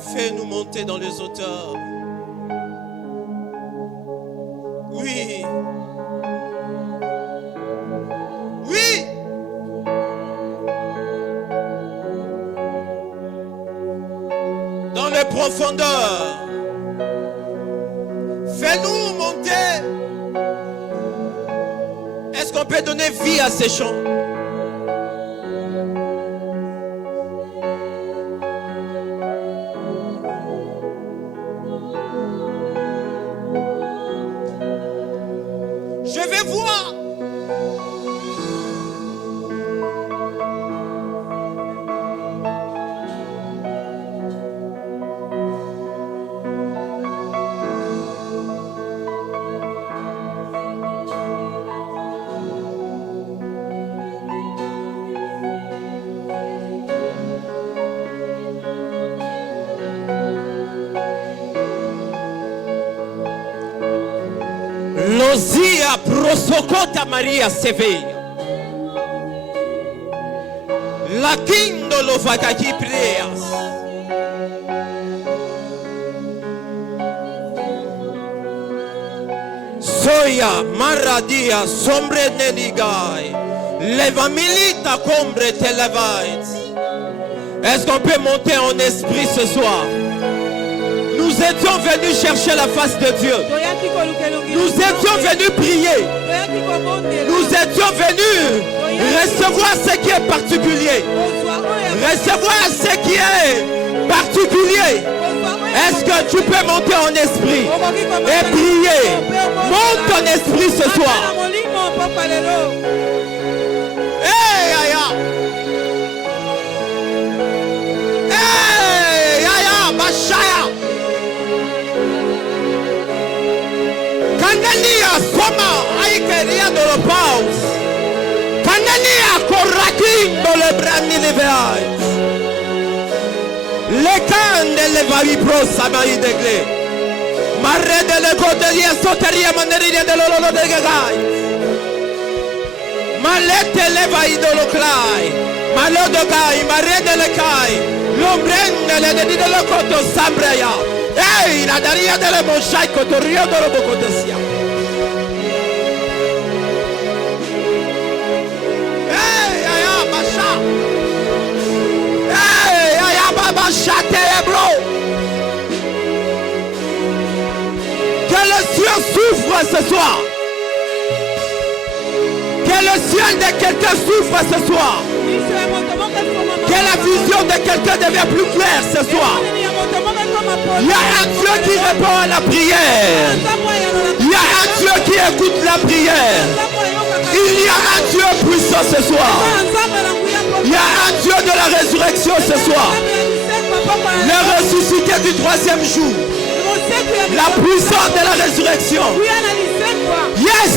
Fais-nous monter dans les hauteurs. Oui. Oui. Dans les profondeurs. Fais-nous monter. Est-ce qu'on peut donner vie à ces chants? Je vais voir. Lozia prosokota Maria Seveia. La kindo lo fataki preas. Soya maradia sombre nenigai. Leva milita combre televait. Est-ce qu'on peut monter en esprit ce soir? Nous étions venus chercher la face de Dieu. Nous étions venus prier. Nous étions venus recevoir ce qui est particulier. Recevoir ce qui est particulier. Est-ce que tu peux monter en esprit et prier? Monte ton esprit ce soir. Hey, aya. Hey, aya, Bashaya. Kanania soma aikeria do lo paus. Kanania koraki do le brami leveai. Le cande le vari pro samai degle. Marre de le goderia soteria maneria de lo de gagai. Malete le vai do lo clai. Malo do gai, marre de le kai. L'ombrende le de lo coto sambreya. Hey, la daria de le mosaico do rio do lo bocotesia. Hey, aya basha. Hey, aya baba chateebro. Que le ciel souffre ce soir. Que le ciel de quelqu'un souffre ce soir. Que la vision de quelqu'un devient plus claire ce soir. Il y a un Dieu qui répond à la prière. Il y a un Dieu qui écoute la prière. Il y a un Dieu puissant ce soir. Il y a un Dieu de la résurrection ce soir. Le ressuscité du troisième jour. La puissance de la résurrection. Yes.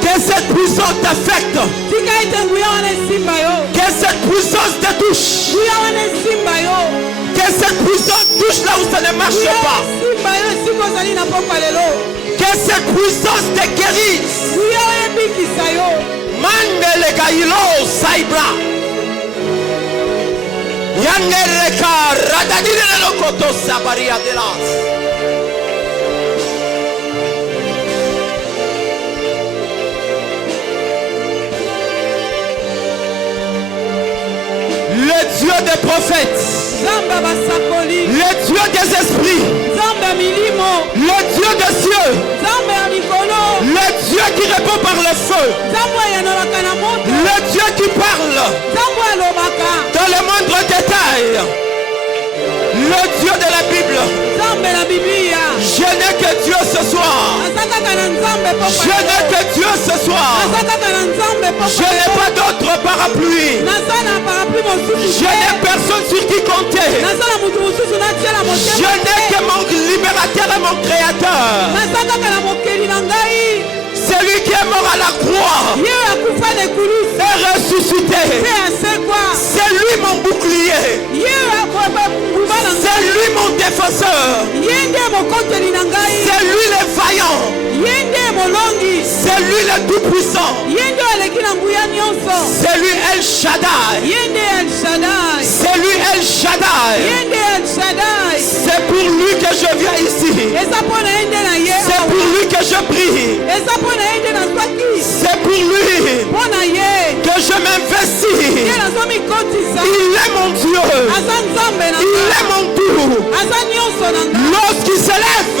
Que cette puissance t'affecte. Que cette puissance te touche. Que cette puissance touche là où ça ne marche pas. Que cette puissance te guérisse. Mandele gailo saibra. Yangereka radadire lokoto sabaria delas. Le Dieu des prophètes, le Dieu des esprits, le Dieu des cieux, le Dieu qui répond par le feu, le Dieu qui parle dans le moindre détail, le Dieu de la Bible. Je n'ai que Dieu ce soir. Je n'ai que Dieu ce soir. Je n'ai pas d'autre parapluie. Je n'ai personne sur qui compter. Je n'ai que mon libérateur et mon créateur. Celui qui est mort à la croix est ressuscité. C'est lui mon bouclier. C'est lui mon défenseur. C'est lui le vaillant. C'est lui le tout-puissant. C'est lui El Shaddai. C'est lui El Shaddai. C'est pour lui que je viens ici. C'est pour lui que je prie. C'est pour lui que je m'investis. Il est mon Dieu. Il est mon tout. Lorsqu'il s'élève,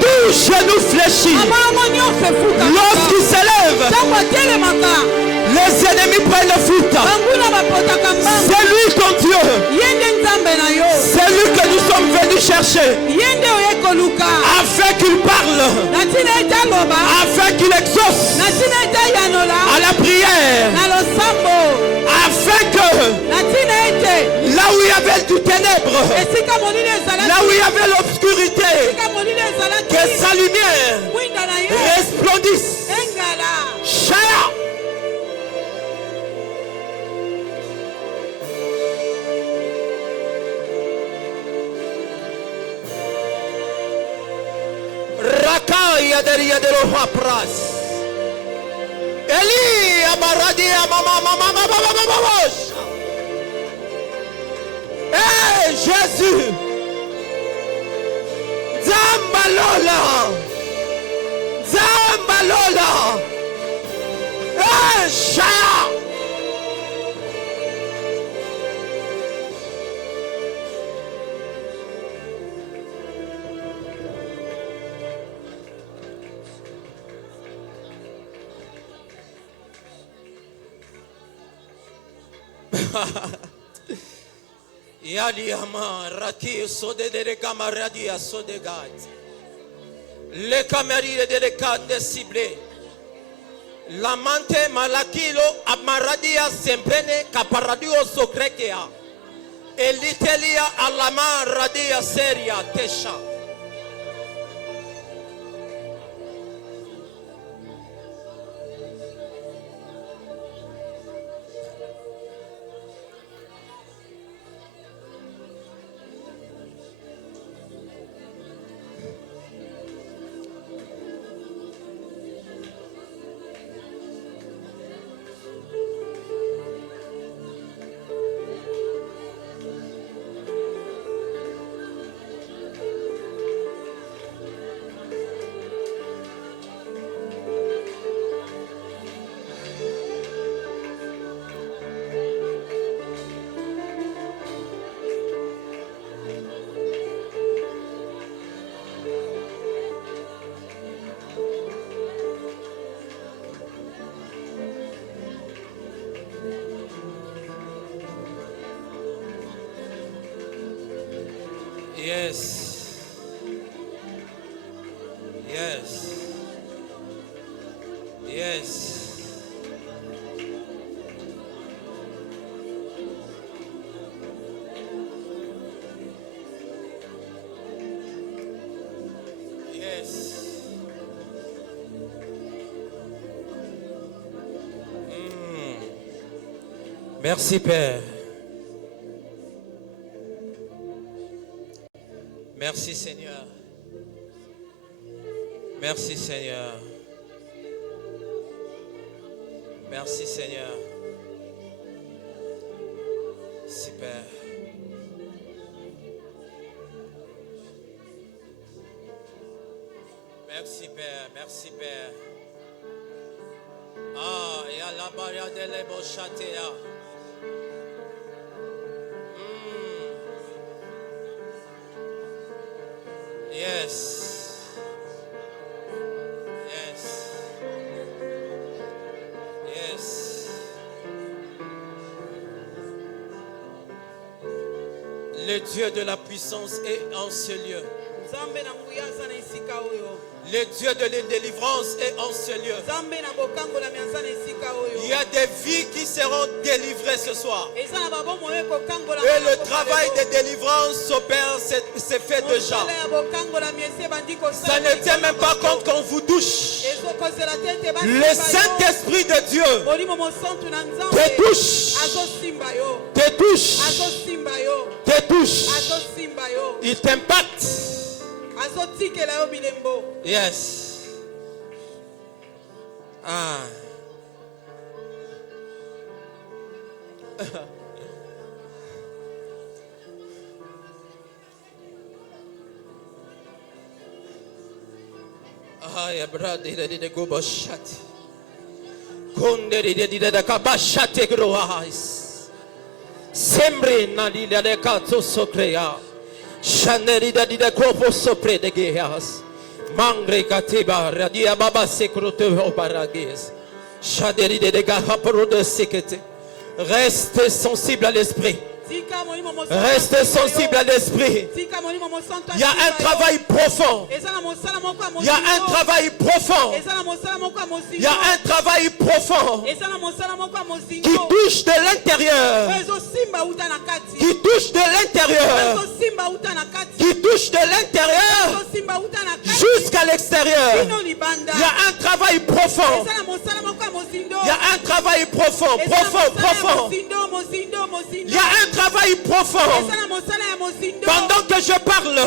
tout genou fléchit. Lorsqu'il s'élève, les ennemis prennent le foot. C'est lui ton Dieu. C'est lui que nous sommes venus chercher. Afin qu'il parle. Afin qu'il exauce à la prière. Afin que là où il y avait du ténèbre, là où il y avait l'obscurité, que sa lumière resplendisse. Shaya. Rakaya de Rohapras. Eli Amaradia Mama. Eh Jésus. Zambalola. Eh Shaya. Yadiama Raki Sode de Camaradia Sodegat. Les caméras de l'écart ciblé. La mante malakilo amaradia sempene caparadio socrekea. Elitelia alama radia seria tesha. Merci Père. Merci Seigneur. Merci Seigneur. Merci Seigneur. Merci Père. Merci Père. Merci Père. Ah, et à la barrière de l'Ebochatea. Yes. Yes. Yes. Le Dieu de la puissance est en ce lieu. Le Dieu de la délivrance est en ce lieu. Il y a des vies qui seront délivrées ce soir. Et le travail de délivrance s'opère, c'est fait déjà. Ça ne tient même pas compte qu'on vous touche. Le Saint-Esprit de Dieu te touche. Te touche. Te touche. Il t'impacte. Yes. Ah. Ay, brother, de go bashati. Konderi de kabashate groais. Sembre na di de kato sokrea. Shaneri de kopo sopre de geas. Mangre katiba radia baba sekrote obarages. Shaderi de gahapro de sekete. Reste sensible à l'esprit. Reste sensible à l'esprit. Il y a un travail profond. Il y a un travail profond. Il y a un travail profond qui touche de l'intérieur. Qui touche de l'intérieur. Qui touche de l'intérieur jusqu'à l'extérieur. Il y a un travail profond. Il y a un travail profond, profond. Il y a un travail profond. Pendant que je parle,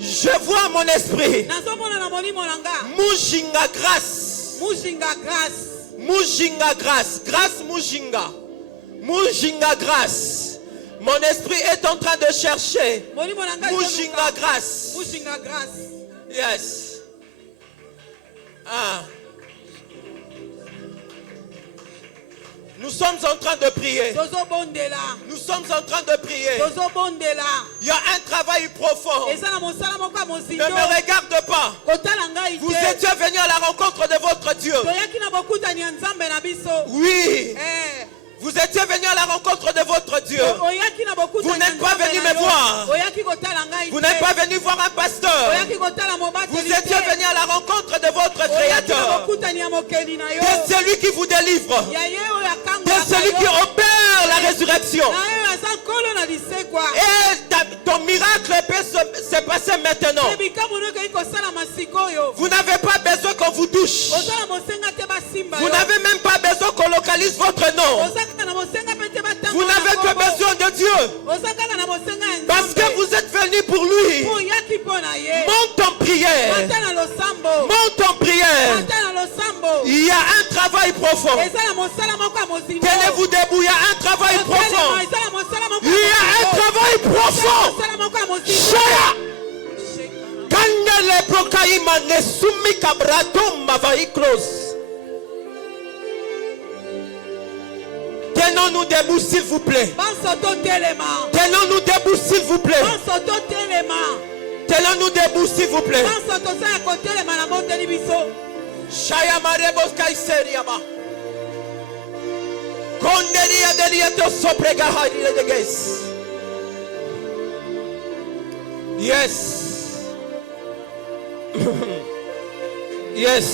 je vois mon esprit. Mujinga grâce. Mujinga grâce. Grâce Mujinga. Mujinga grâce. Mon esprit est en train de chercher. Mujinga grâce. Yes. Ah. Nous sommes en train de prier. Nous sommes en train de prier. Il y a un travail profond. Ne me regarde pas. Vous étiez venu à la rencontre de votre Dieu. Oui. Vous étiez venu à la rencontre de votre Dieu. Vous n'êtes pas venu me voir. Vous n'êtes pas venu voir un pasteur. Vous étiez venu à la rencontre de votre Créateur. De celui qui vous délivre. De celui qui opère la résurrection. Et ton miracle peut se passer maintenant. Vous n'avez pas besoin qu'on vous touche. Vous n'avez même pas besoin qu'on localise votre nom. Vous n'avez que besoin de Dieu. Parce que vous êtes venu pour lui. Monte en prière. Monte en prière. Il y a un travail profond. Tenez-vous debout. Il y a un travail profond. Il y a un travail profond. Shaya. Kandele prokaima nesumi kabratom mavaiklos. Tenons-nous debout s'il vous plaît. Tenons-nous debout s'il vous plaît. Tenons-nous debout s'il vous plaît. Shaya marebos kaiseriaba. Konderia deliato soprega haile de ges. Yes. Yes.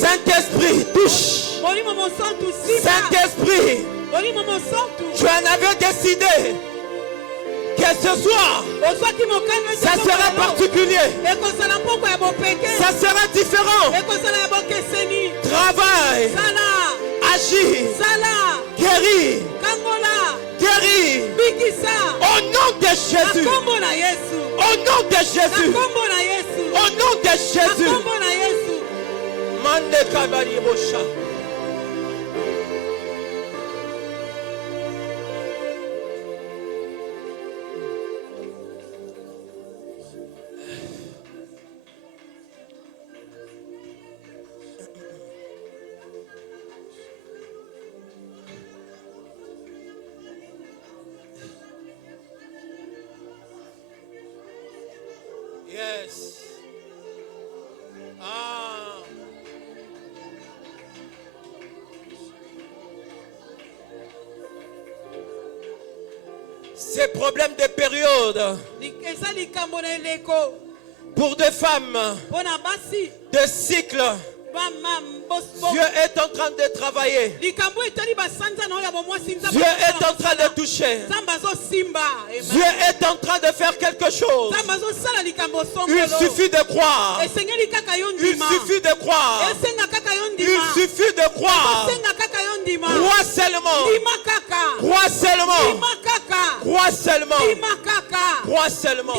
Saint-Esprit, touche. Saint-Esprit, tu en avais décidé que ce soir, ça sera particulier. Ça sera différent. Travail, agis, guéris, guéris. Au nom de Jésus. Au nom de Jésus. Au nom de Jésus. Mande kabari bosha. Yes. Ah. Ces problèmes de période pour des femmes de cycle, Dieu est en train de travailler. Dieu est en train de toucher. Dieu est en train de faire quelque chose. Il suffit de croire. Il suffit de croire. Il suffit de croire. Crois seulement. Crois seulement. Crois seulement. Crois seulement.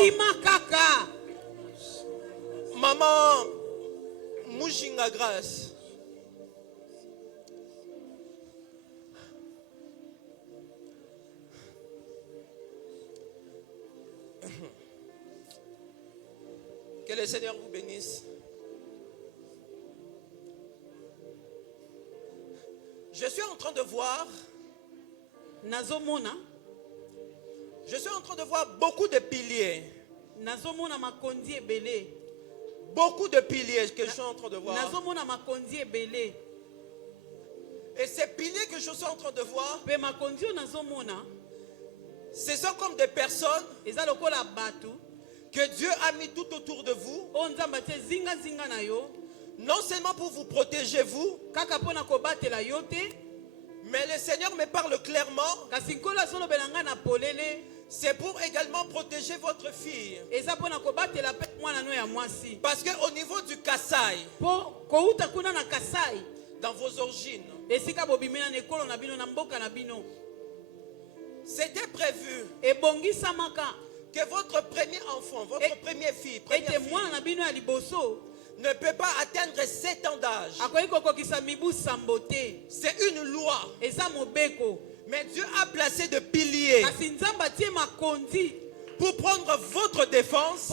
Maman, Mujinga grâce. Que le Seigneur vous bénisse. Je suis en train de voir. Je suis en train de voir beaucoup de piliers. Beaucoup de piliers que je suis en train de voir. Et ces piliers que je suis en train de voir, ce sont comme des personnes que Dieu a mis tout autour de vous. Non seulement pour vous protéger vous, mais le Seigneur me parle clairement. C'est pour également protéger votre fille. Parce qu'au niveau du Kasaï, dans vos origines, c'était prévu que votre premier enfant, votre première fille, ne peut pas atteindre 7 ans d'âge. C'est une loi. Mais Dieu a placé de piliers pour prendre votre défense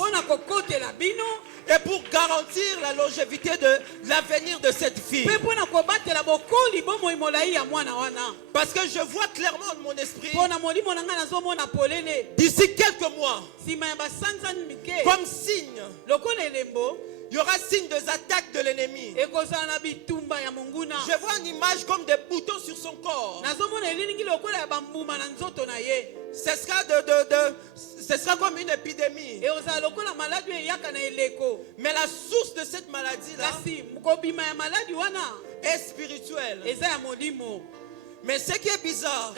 et pour garantir la longévité de l'avenir de cette fille. Parce que je vois clairement dans mon esprit, d'ici quelques mois, comme signe, il y aura signe des attaques de l'ennemi. Je vois une image comme des boutons sur son corps. Ce sera comme une épidémie. Mais la source de cette maladie-là est spirituelle. Mais ce qui est bizarre,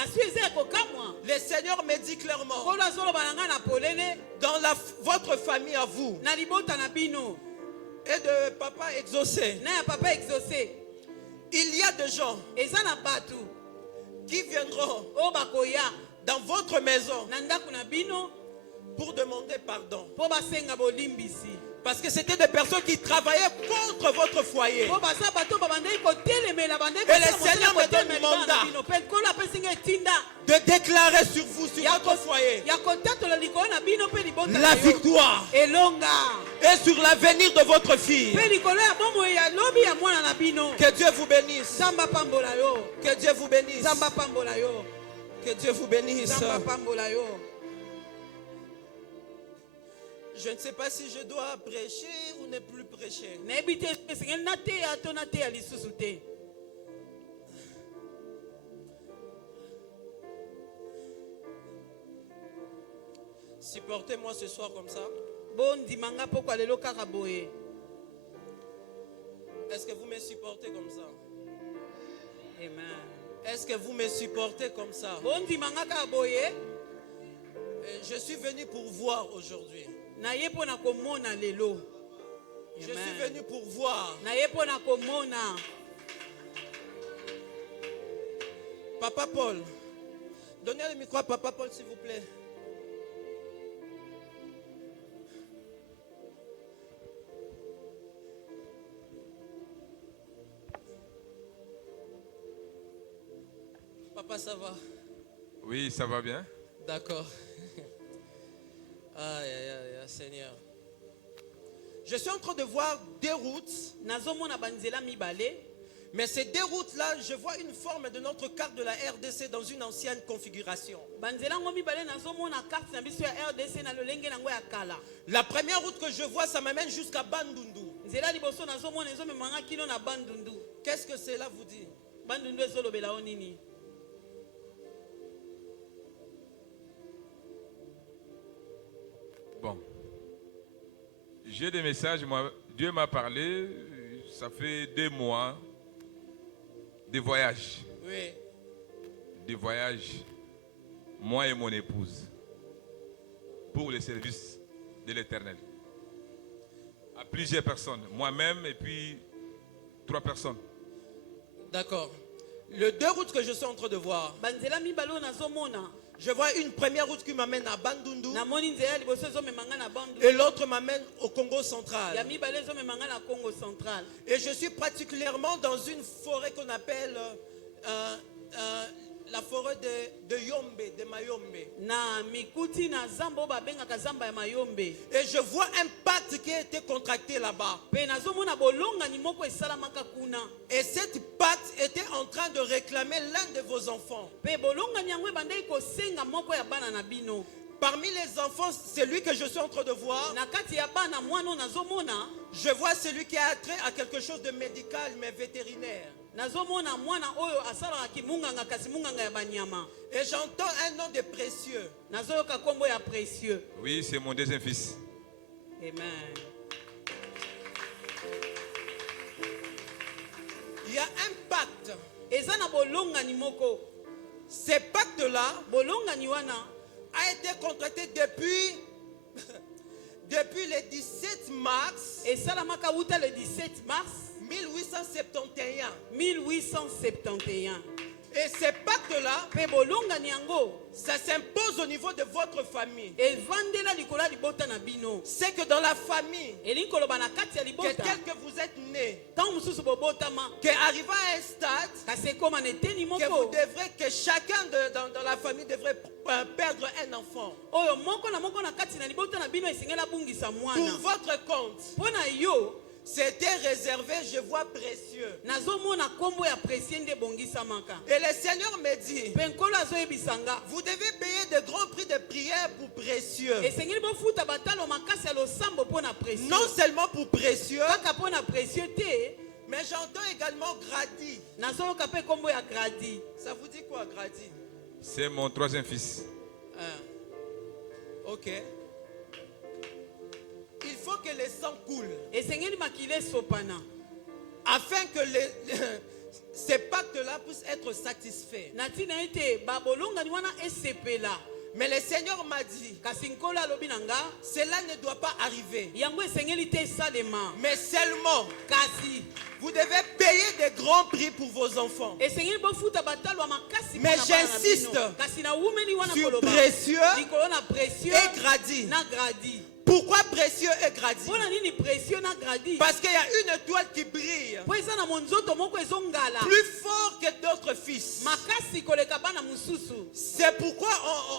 le Seigneur me dit clairement, dans votre famille à vous, et de papa exaucé, il y a des gens qui viendront dans votre maison pour demander pardon. Parce que c'était des personnes qui travaillaient contre votre foyer. Et le Seigneur me donne le mandat de déclarer sur vous, sur votre foyer, la victoire et sur l'avenir de votre fille. Que Dieu vous bénisse. Que Dieu vous bénisse. Que Dieu vous bénisse. Je ne sais pas si je dois prêcher ou ne plus prêcher. Supportez-moi ce soir comme ça. Est-ce que vous me supportez comme ça? Amen. Est-ce que vous me supportez comme ça? Je suis venu pour voir aujourd'hui. Je suis venu pour voir. Papa Paul, donnez le micro à Papa Paul s'il vous plaît. Papa, ça va? Oui, ça va bien. D'accord. Aïe, aïe, aïe, Seigneur. Je suis en train de voir des routes. Mais ces deux routes-là, je vois une forme de notre carte de la RDC dans une ancienne configuration. La première route que je vois, ça m'amène jusqu'à Bandundu. Qu'est-ce que cela vous dit? Bon. J'ai des messages. Dieu m'a parlé. Ça fait 2 mois. Des voyages. Oui. Des voyages. Moi et mon épouse. Pour le service de l'Éternel. À plusieurs personnes. Moi-même et puis 3 personnes. D'accord. Les 2 routes que je suis en train de voir. Je vois une première route qui m'amène à Bandundu. Et l'autre m'amène au Congo central. Et je suis particulièrement dans une forêt qu'on appelle la forêt forêt de Yombe, de Mayombe. Na mikuti na zamba ba benga ka zamba ya Mayombe. Et je vois un pacte qui a été contracté là-bas. Pe nazomona bolonga ni moko esalamaka kuna. Et cette pacte était en train de réclamer l'un de vos enfants. Pe bolonga ni yango bandai ko senga moko ya bana na bino. Parmi les enfants, celui que je suis en train de voir, Na kati ya bana mwana nazomona, je vois celui qui a trait à quelque chose de médical mais vétérinaire. nazomona mwana oyo asalaka kimunganga kasi munganga ya banyama. Et j'entends un nom de précieux. Nazoyoka kombo ya précieux. Oui, c'est mon deuxième fils. Amen. Il y a un pacte. Eza na bolonga ni moko. Ce pacte-là Bolonga ni wana a été contracté depuis le 17 mars esalamaka uta le 17 mars 1871. 1871. Et ce pacte-là, Pe bolonga ni yango ça s'impose au niveau de votre famille. evandela likola libota na bino. C'est que dans la famille, Elingi koloba na kati ya que libota. tel que vous êtes né, Tant mususu bobotama qu'arrivé à un stade, kasi ekoma na eteni que vous moko devrez, que chacun dans la famille devrait perdre un enfant. oyo moko na kati na libota na bino esengela bungisa Pour mwana. votre compte, Pona yo c'était réservé, je vois, précieux. nazomona kombo ya presie nde bongisamaka. Et le Seigneur me dit, Pe nkolo azoyebisanga vous devez payer de grands prix de prière pour précieux. esengeli bofuta batalo makasi ya losambo mpo na presie. Non seulement pour précieux, Kaka mpo na presie te, mais j'entends également Grady. nazoyoka mpe kombo ya gradi. Ça vous dit quoi, Grady? C'est mon troisième fils. Ok. Il faut que le sang coule Esengeli makile sopana afin que ces pactes-là puissent être satisfaits. na ntina ete babolongani wana esepela. Mais le Seigneur m'a dit, Kasi nkolo alobi na nga cela ne doit pas arriver. yango esengeli te esalema. Mais seulement, Kasi vous devez payer de grands prix pour vos enfants. esengeli bofuta batalo ya makasi Mais mpo na bana na j'insiste bino. Kasi na wumeli wana sur koloba précieux likolo na précieux et Grady. na gradi. Pourquoi précieux et Grady? Mpona nini précieux na gradi? Parce qu'il y a une étoile qui brille Po eza na monzoto moko ezongala plus fort que d'autres fils. makasi koleka bana mosusu. C'est pourquoi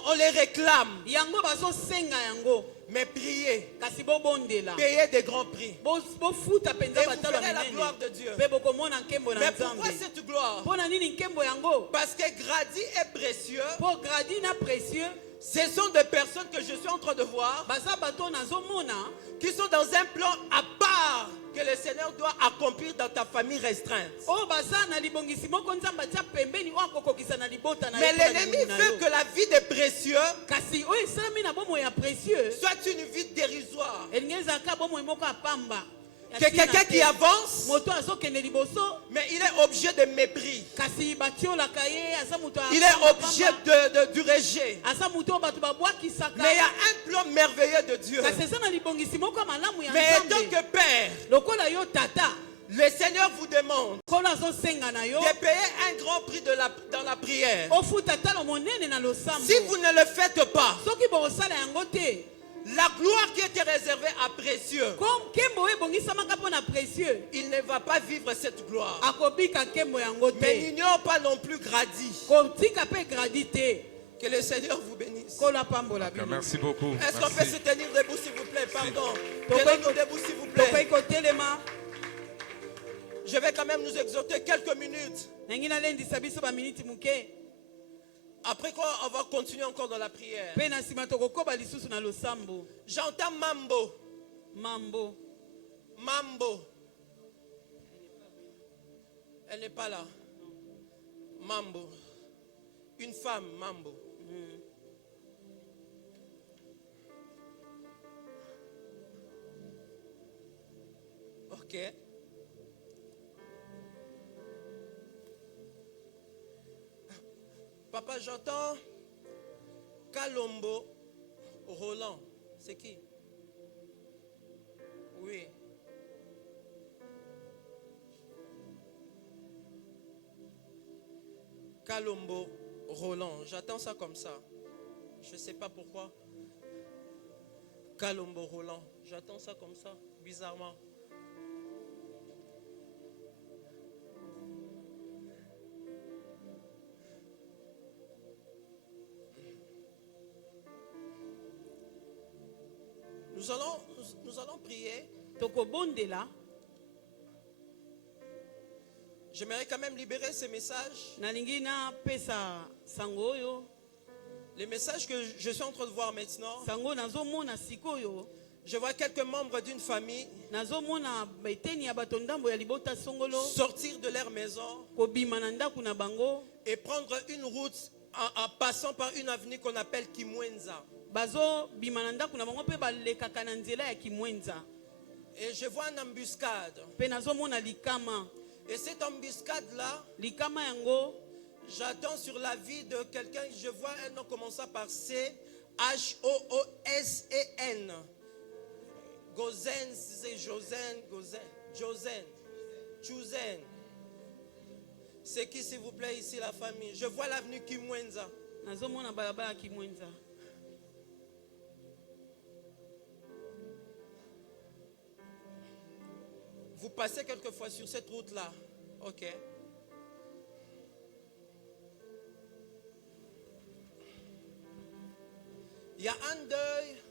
on les réclame. Yango bazosenga yango. Mais priez, Kasi bobondela. payez des grands prix. Bofuta penza Et vous batalo verrez la minene. gloire de Dieu. Pe bokomona nkembo na Mais pourquoi Nzambe. cette gloire? Mpona nini nkembo yango? Parce que Grady est précieux. Po gradi na précieux Ce sont des personnes que je suis en train de voir baza bato nazomona qui sont dans un plan à part que le Seigneur doit accomplir dans ta famille restreinte. oyo baza na libongisi moko Nzambe atia pembeni oyo akokokisa na libota na Mais ye mpo na l'ennemi libumu na veut yo. que la vie des précieux Kasi oyo esalami na bomoi ya précieux soit une vie dérisoire. elingi ezalaka bomoi moko ya pamba. Ya Que ntina quelqu'un te. qui avance, Moto azokende liboso mais il est objet de mépris. kasi batiolaka ye aza moto ya Il est pamba, objet pamba. du rejet. Aza moto oyo bato babwakisaka. Mais il y a un plan merveilleux de Dieu. Kasi eza na libongisi moko ya malamu ya Mais étant Nzambe. que Père, Lokola yo tata le Seigneur vous demande nkolo azosenga na yo de payer un grand prix dans la prière. ofuta talo monene na losambo. Si vous ne le faites pas, soki bokosala yango te la gloire qui était réservée à précieux, nkembo oyo ebongisamaka mpo na précieux il ne va pas vivre cette gloire. akobika nkembo yango Mais te. n'ignore pas non plus Grady. kotika mpe gradi te. Que le Seigneur vous bénisse. nkolo apambola bino. Merci beaucoup. Est-ce qu'on peut Merci. se tenir debout s'il vous plaît? Pardon. Pourquoi- Tenez-nous debout s'il vous tokoki plaît. kotelema Je vais quand même nous exhorter quelques minutes. nangi nalendisa biso baminiti moke Après quoi, on va continuer encore dans la prière. mpe na nsima tokokoba lisusu na losambo. J'entends Mambo. Mambo Mambo. Elle n'est pas là. Mambo. Une femme, Mambo. Ok. Papa, j'entends Kalombo Roland. C'est qui? Oui. Kalombo Roland. J'attends ça comme ça. Je ne sais pas pourquoi. Kalombo Roland. J'attends ça comme ça, bizarrement. Nous allons prier. J'aimerais quand même libérer ces messages. Les messages que je suis en train de voir maintenant. Je vois quelques membres d'une famille sortir de leur maison et prendre une route en passant par une avenue qu'on appelle Kimwenza. Et je vois une embuscade. Et cette embuscade-là, j'attends sur la vie de quelqu'un. Je vois un nom commençant par C, H-O-O-S-E-N. Gozen, c'est Josen, Chosen. C'est qui, s'il vous plaît, ici, la famille? Je vois l'avenue Kimwenza. Vous passez quelquefois sur cette route-là. Ok. Il y a un deuil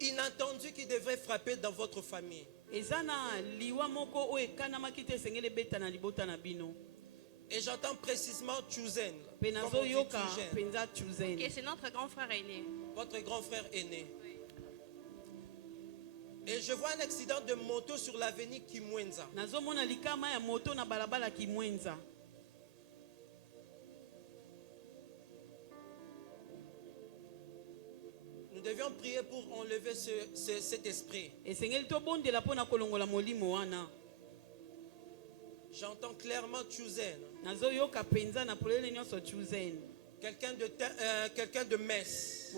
inattendu qui devrait frapper dans votre famille. Et j'entends précisément Chosen. Et c'est notre grand frère aîné. Votre grand frère aîné. Et je vois un accident de moto sur l'avenue Kimwenza. Nous devions prier pour enlever cet esprit. J'entends clairement Chosen. Quelqu'un de Metz.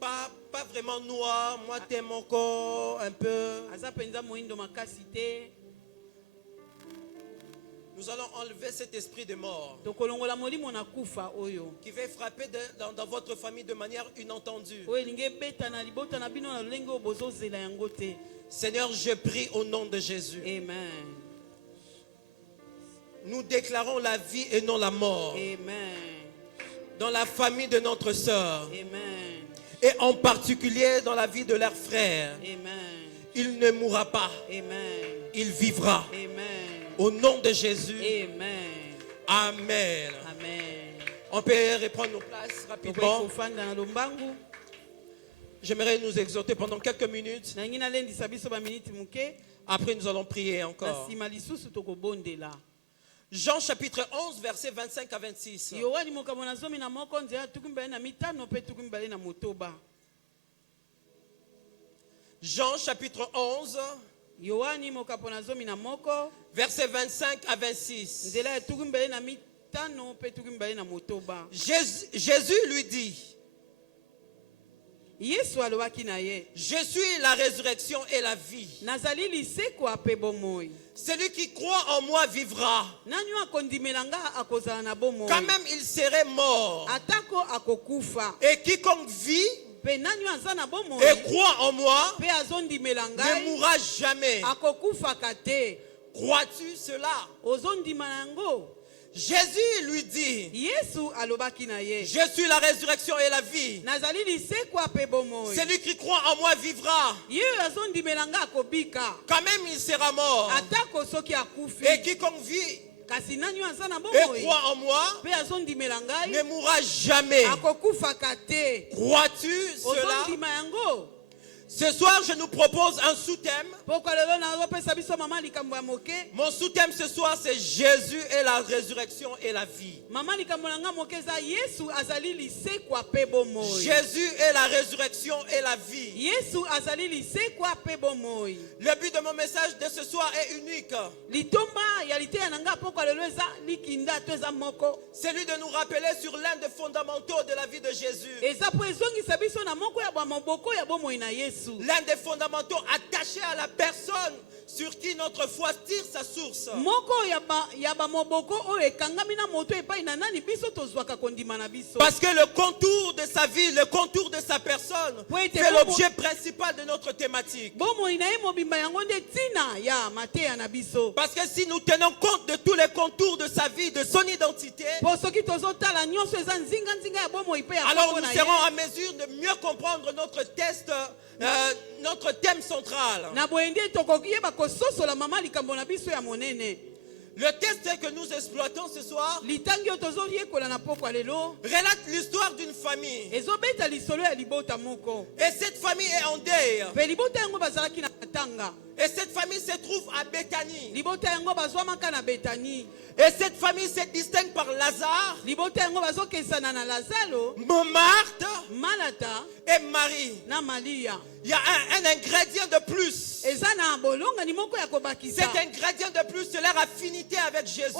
Pas vraiment noir, moi t'es mon corps un peu. Nous allons enlever cet esprit de mort qui va frapper dans votre famille de manière inattendue. Seigneur, je prie au nom de Jésus. Amen. Nous déclarons la vie et non la mort. Amen. Dans la famille de notre sœur. Amen. Et en particulier dans la vie de leur frère. Amen. Il ne mourra pas. Amen. Il vivra. Amen. Au nom de Jésus. Amen. Amen. Amen. On peut reprendre nos places rapidement. J'aimerais nous exhorter pendant quelques minutes. Après, nous allons prier encore. Jean chapitre 11, versets 25 à 26. Jean chapitre 11, versets 25 à 26. Jésus lui dit, je suis la résurrection et la vie. Celui qui croit en moi vivra. Quand même il serait mort. Et quiconque vit et croit en moi ne mourra jamais. Crois-tu cela? Jésus lui dit, je suis la résurrection et la vie. Celui qui croit en moi vivra. Quand même il sera mort. Et quiconque vit et croit en moi ne mourra jamais. Crois-tu cela? Ce soir, je nous propose un sous-thème. Mon sous-thème ce soir, c'est Jésus est la résurrection et la vie. Jésus est la résurrection et la vie. Le but de mon message de ce soir est unique. C'est lui de nous rappeler sur l'un des fondamentaux de la vie de Jésus. L'un des fondamentaux attachés à la personne sur qui notre foi tire sa source. Parce que le contour de sa vie, le contour de sa personne fait l'objet principal de notre thématique. Parce que si nous tenons compte de tous les contours de sa vie, de son identité, alors nous serons en mesure de mieux comprendre notre thème central. Le texte que nous exploitons ce soir relate l'histoire d'une famille. Et cette famille est en deuil. Et cette famille se trouve à Béthanie. Et cette famille se distingue par Lazare, Marthe et Marie. Il y a un ingrédient de plus. Cet ingrédient de plus, c'est leur affinité avec Jésus.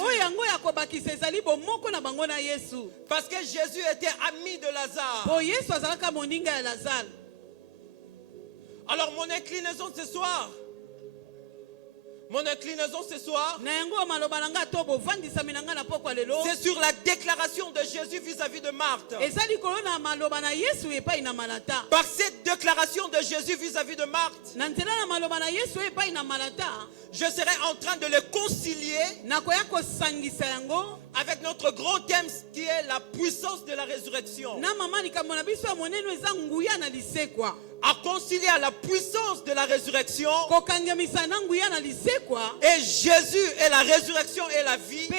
Parce que Jésus était ami de Lazare. Alors mon inclinaison ce soir, c'est sur la déclaration de Jésus vis-à-vis de Marthe. Par cette déclaration de Jésus vis-à-vis de Marthe, je serai en train de le concilier avec notre grand thème qui est la puissance de la résurrection. À concilier à la puissance de la résurrection et Jésus est la résurrection et la vie.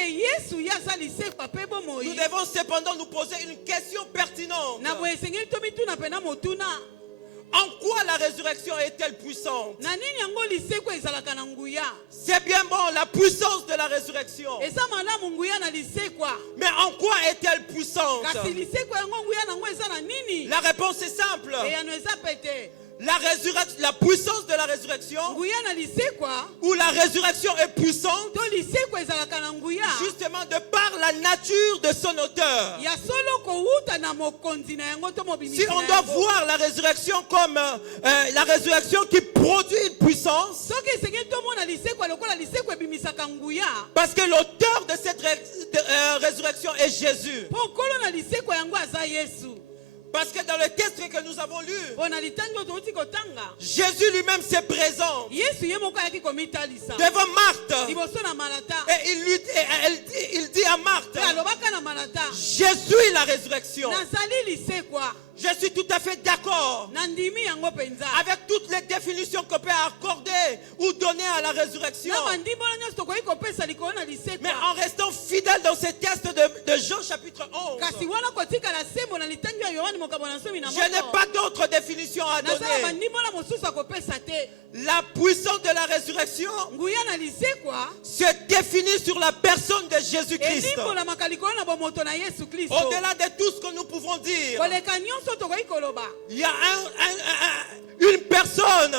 Nous devons cependant nous poser une question pertinente. En quoi la résurrection est-elle puissante? C'est bien bon, la puissance de la résurrection. Mais en quoi est-elle puissante? La réponse est simple. La puissance de la résurrection, où la résurrection est puissante, justement de par la nature de son auteur. Si on doit voir la résurrection comme la résurrection qui produit une puissance, parce que l'auteur de cette résurrection est Jésus. Parce que dans le texte que nous avons lu, Jésus lui-même se présente devant Marthe. Et il dit à Marthe, je suis la résurrection. Je suis tout à fait d'accord avec toutes les définitions qu'on peut accorder ou donner à la résurrection. Mais en restant fidèle dans ce texte de Jean chapitre 11, je n'ai pas d'autre définition à donner. La puissance de la résurrection se définit sur la personne de Jésus-Christ. Au-delà de tout ce que nous pouvons dire, il y a une personne,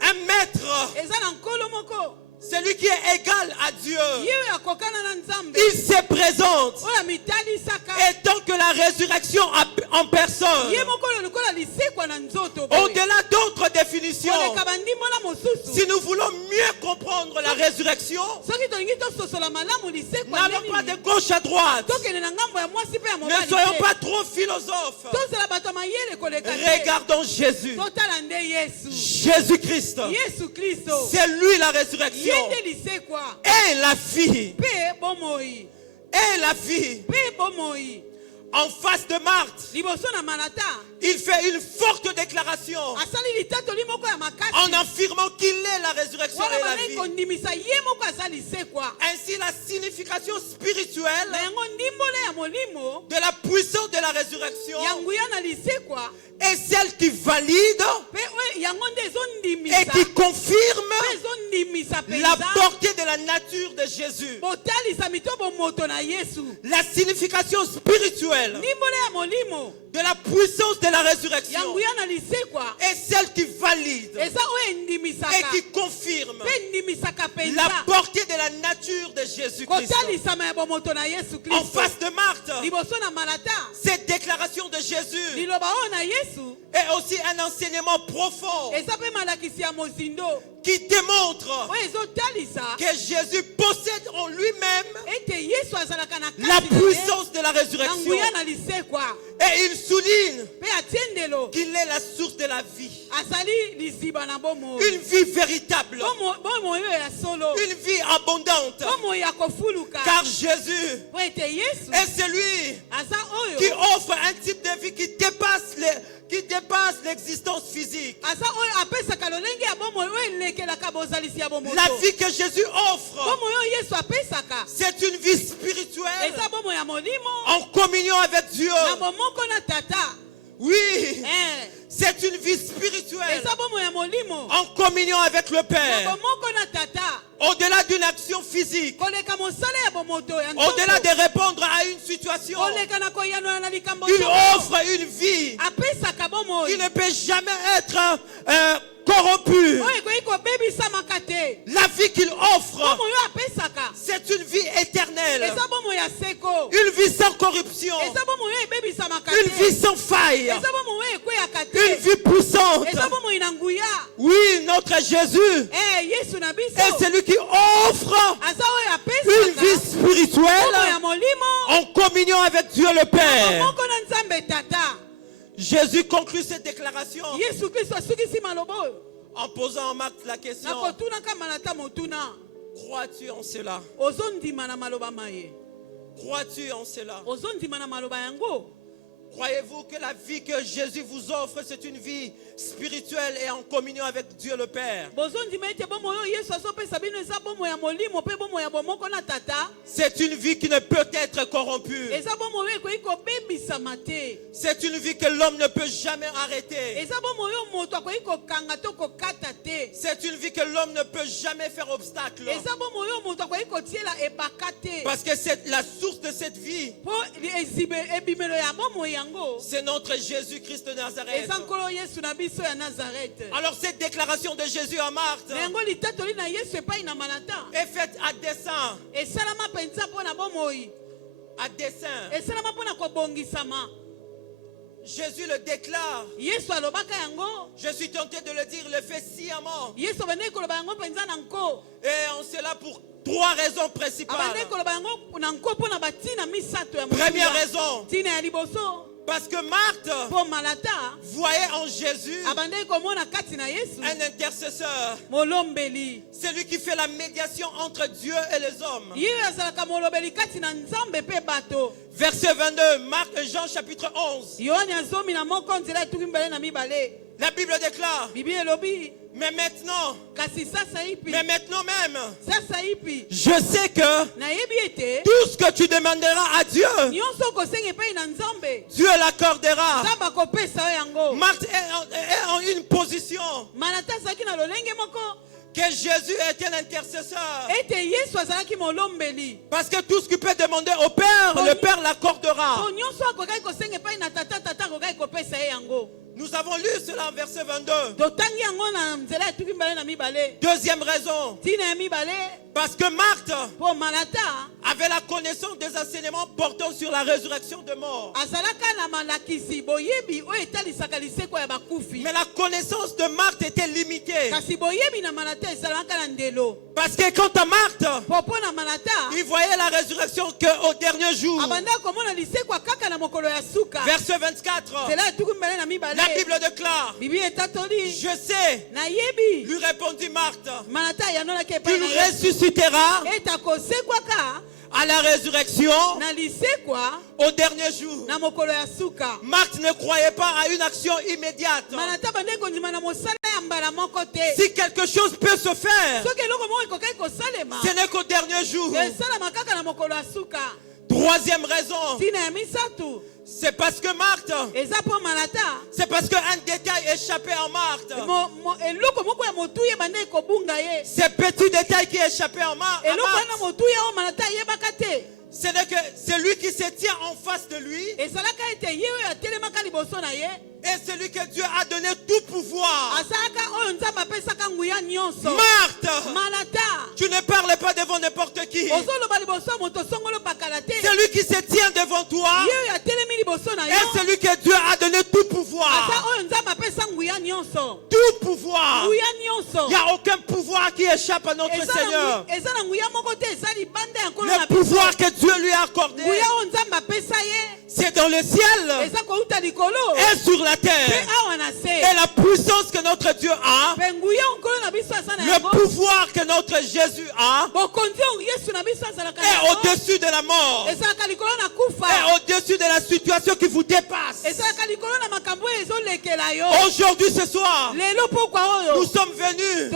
un maître, celui qui est égal à Dieu. Il se présente. Et tant que la résurrection en personne, au-delà d'autres définitions, si nous voulons mieux comprendre la résurrection, n'allons pas de gauche à droite. Ne soyons pas trop philosophes. Regardons Jésus. Jésus-Christ. C'est lui la résurrection. Et la vie. Et la vie. En face de Marthe, il fait une forte déclaration en affirmant qu'il est la résurrection et la vie. Ainsi, la signification spirituelle de la puissance de la résurrection est celle qui valide et qui confirme la portée de la nature de Jésus. La signification spirituelle de la puissance de la résurrection est celle qui valide et qui confirme la portée de la nature de Jésus-Christ. En face de Marthe, cette déclaration de Jésus est aussi un enseignement profond qui démontre que Jésus possède en lui-même la puissance de la résurrection. Et il souligne qu'il est la source de la vie. Une vie véritable. Une vie abondante. Car Jésus est celui qui offre un type de vie qui dépasse l'existence physique. La vie que Jésus offre, c'est une vie spirituelle en communion avec Dieu. Oui, c'est une vie spirituelle en communion avec le Père. Au-delà d'une action physique, au-delà de répondre à une situation, il offre une vie qui ne peut jamais être corrompu. La vie qu'il offre, c'est une vie éternelle, une vie sans corruption, une vie sans faille, une vie puissante. Oui, notre Jésus est celui qui offre une vie spirituelle en communion avec Dieu le Père. Jésus conclut cette déclaration en posant à Marthe la question: crois-tu en cela? Crois-tu en cela? Croyez-vous que la vie que Jésus vous offre, c'est une vie spirituelle et en communion avec Dieu le Père? C'est une vie qui ne peut être corrompue. C'est une vie que l'homme ne peut jamais arrêter. C'est une vie que l'homme ne peut jamais faire obstacle. Parce que c'est la source de cette vie. C'est notre Jésus-Christ de Nazareth. Alors cette déclaration de Jésus à Marthe est faite à dessein. À dessein. Jésus le déclare. Je suis tenté de le dire, le fait sciemment. Et en cela pour 3 raisons principales. Première raison, parce que Marthe voyait en Jésus un intercesseur, celui qui fait la médiation entre Dieu et les hommes. Verset 22, Jean chapitre 11. La Bible déclare: mais maintenant même, je sais que tout ce que tu demanderas à Dieu, Dieu l'accordera. Marthe est en une position que Jésus est un intercesseur. Parce que tout ce qu'il peut demander au Père, le Père l'accordera. Nous avons lu cela en verset 22. Deuxième raison, parce que Marthe avait la connaissance des enseignements portant sur la résurrection de mort. Mais la connaissance de Marthe était limitée. Parce que quant à Marthe, il voyait la résurrection qu'au dernier jour. Verset 24. La Bible déclare: je sais, lui répondit Marthe, qu'il ressuscitera à la résurrection au dernier jour. Marthe ne croyait pas à une action immédiate. Si quelque chose peut se faire, ce n'est qu'au dernier jour. Troisième raison, c'est parce que Marthe, c'est parce qu'un détail échappait à Marthe. Ces petits détails qui échappaient à Marthe, ce n'est que celui qui se tient en face de lui et celui que Dieu a donné tout pouvoir Marthe, tu ne parles pas devant n'importe qui. Celui qui se tient devant toi est celui que Dieu a donné tout pouvoir. Tout pouvoir. Il n'y a aucun pouvoir qui échappe à notre Seigneur. Le pouvoir que Dieu lui a accordé, c'est dans le ciel et sur la terre. Et la puissance que notre Dieu a, le pouvoir que notre Jésus a, est au-dessus de la mort, est au-dessus de la situation qui vous dépasse. Aujourd'hui, ce soir, nous sommes venus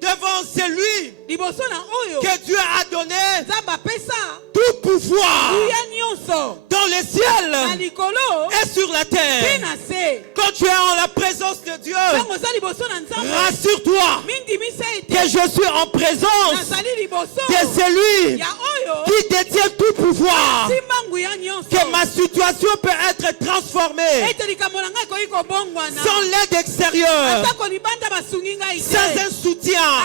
devant celui que Dieu a donné tout pouvoir dans le ciel et sur la terre. Quand tu es en la présence de Dieu, rassure-toi que je suis en présence de celui qui détient tout pouvoir, que ma situation peut être transformée sans l'aide extérieure, sans un soutien,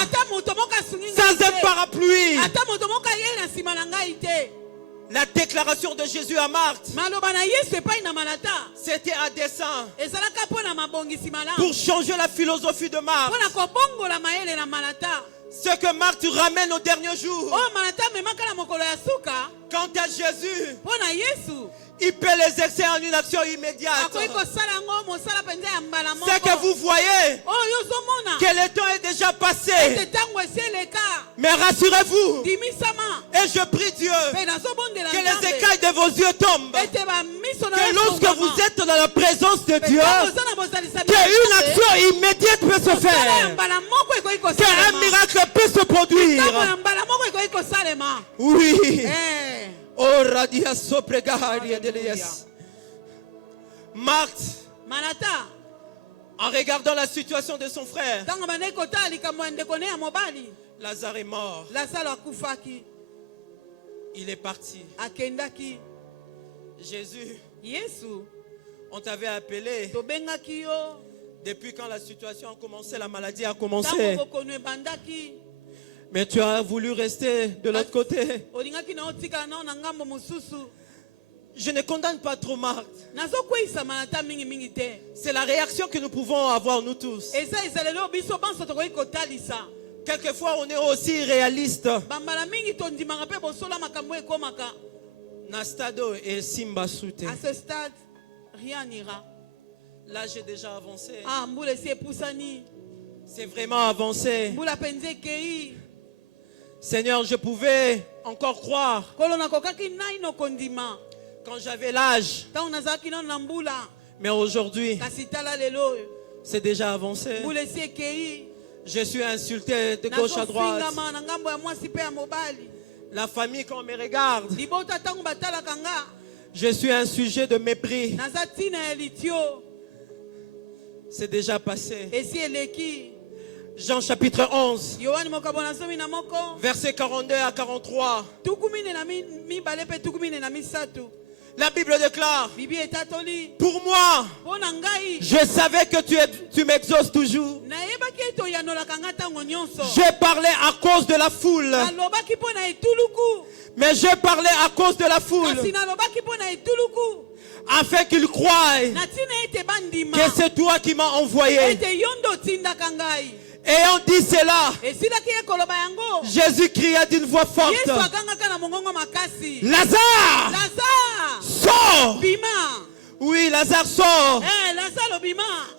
sans un parapluie. La déclaration de Jésus à Marthe, c'était à dessein pour changer la philosophie de Marthe. Ce que Marthe ramène au dernier jour, quant à Jésus, il peut les exercer en une action immédiate. C'est que vous voyez que le temps est déjà passé. Mais rassurez-vous, et je prie Dieu que les écailles de vos yeux tombent. Que lorsque vous êtes dans la présence de Dieu, qu'une action immédiate peut se faire. Qu'un miracle peut se produire. Oui. Oh, radia sopregari de l'Ies. Marthe, en regardant la situation de son frère, Lazare est mort. Il est parti. Jésus, on t'avait appelé. Depuis quand la situation a commencé, la maladie a commencé. Mais tu as voulu rester de l'autre côté. Je ne condamne pas trop Marthe. C'est la réaction que nous pouvons avoir nous tous. Quelquefois on est aussi réaliste. Nastado et Simba Soute. À ce stade, rien n'ira. Là j'ai déjà avancé. C'est vraiment avancé. Seigneur, je pouvais encore croire quand j'avais l'âge. Mais aujourd'hui, c'est déjà avancé. Je suis insulté de gauche à droite. La famille, quand on me regarde, je suis un sujet de mépris. C'est déjà passé. Jean chapitre 11, versets 42 à 43. La Bible déclare: pour moi, je savais que tu m'exauces toujours. Je parlais à cause de la foule. Mais je parlais à cause de la foule, afin qu'ils croient que c'est toi qui m'as envoyé. Ayant dit cela, Jésus cria d'une voix forte: Lazare, sors! Oui, Lazare sort.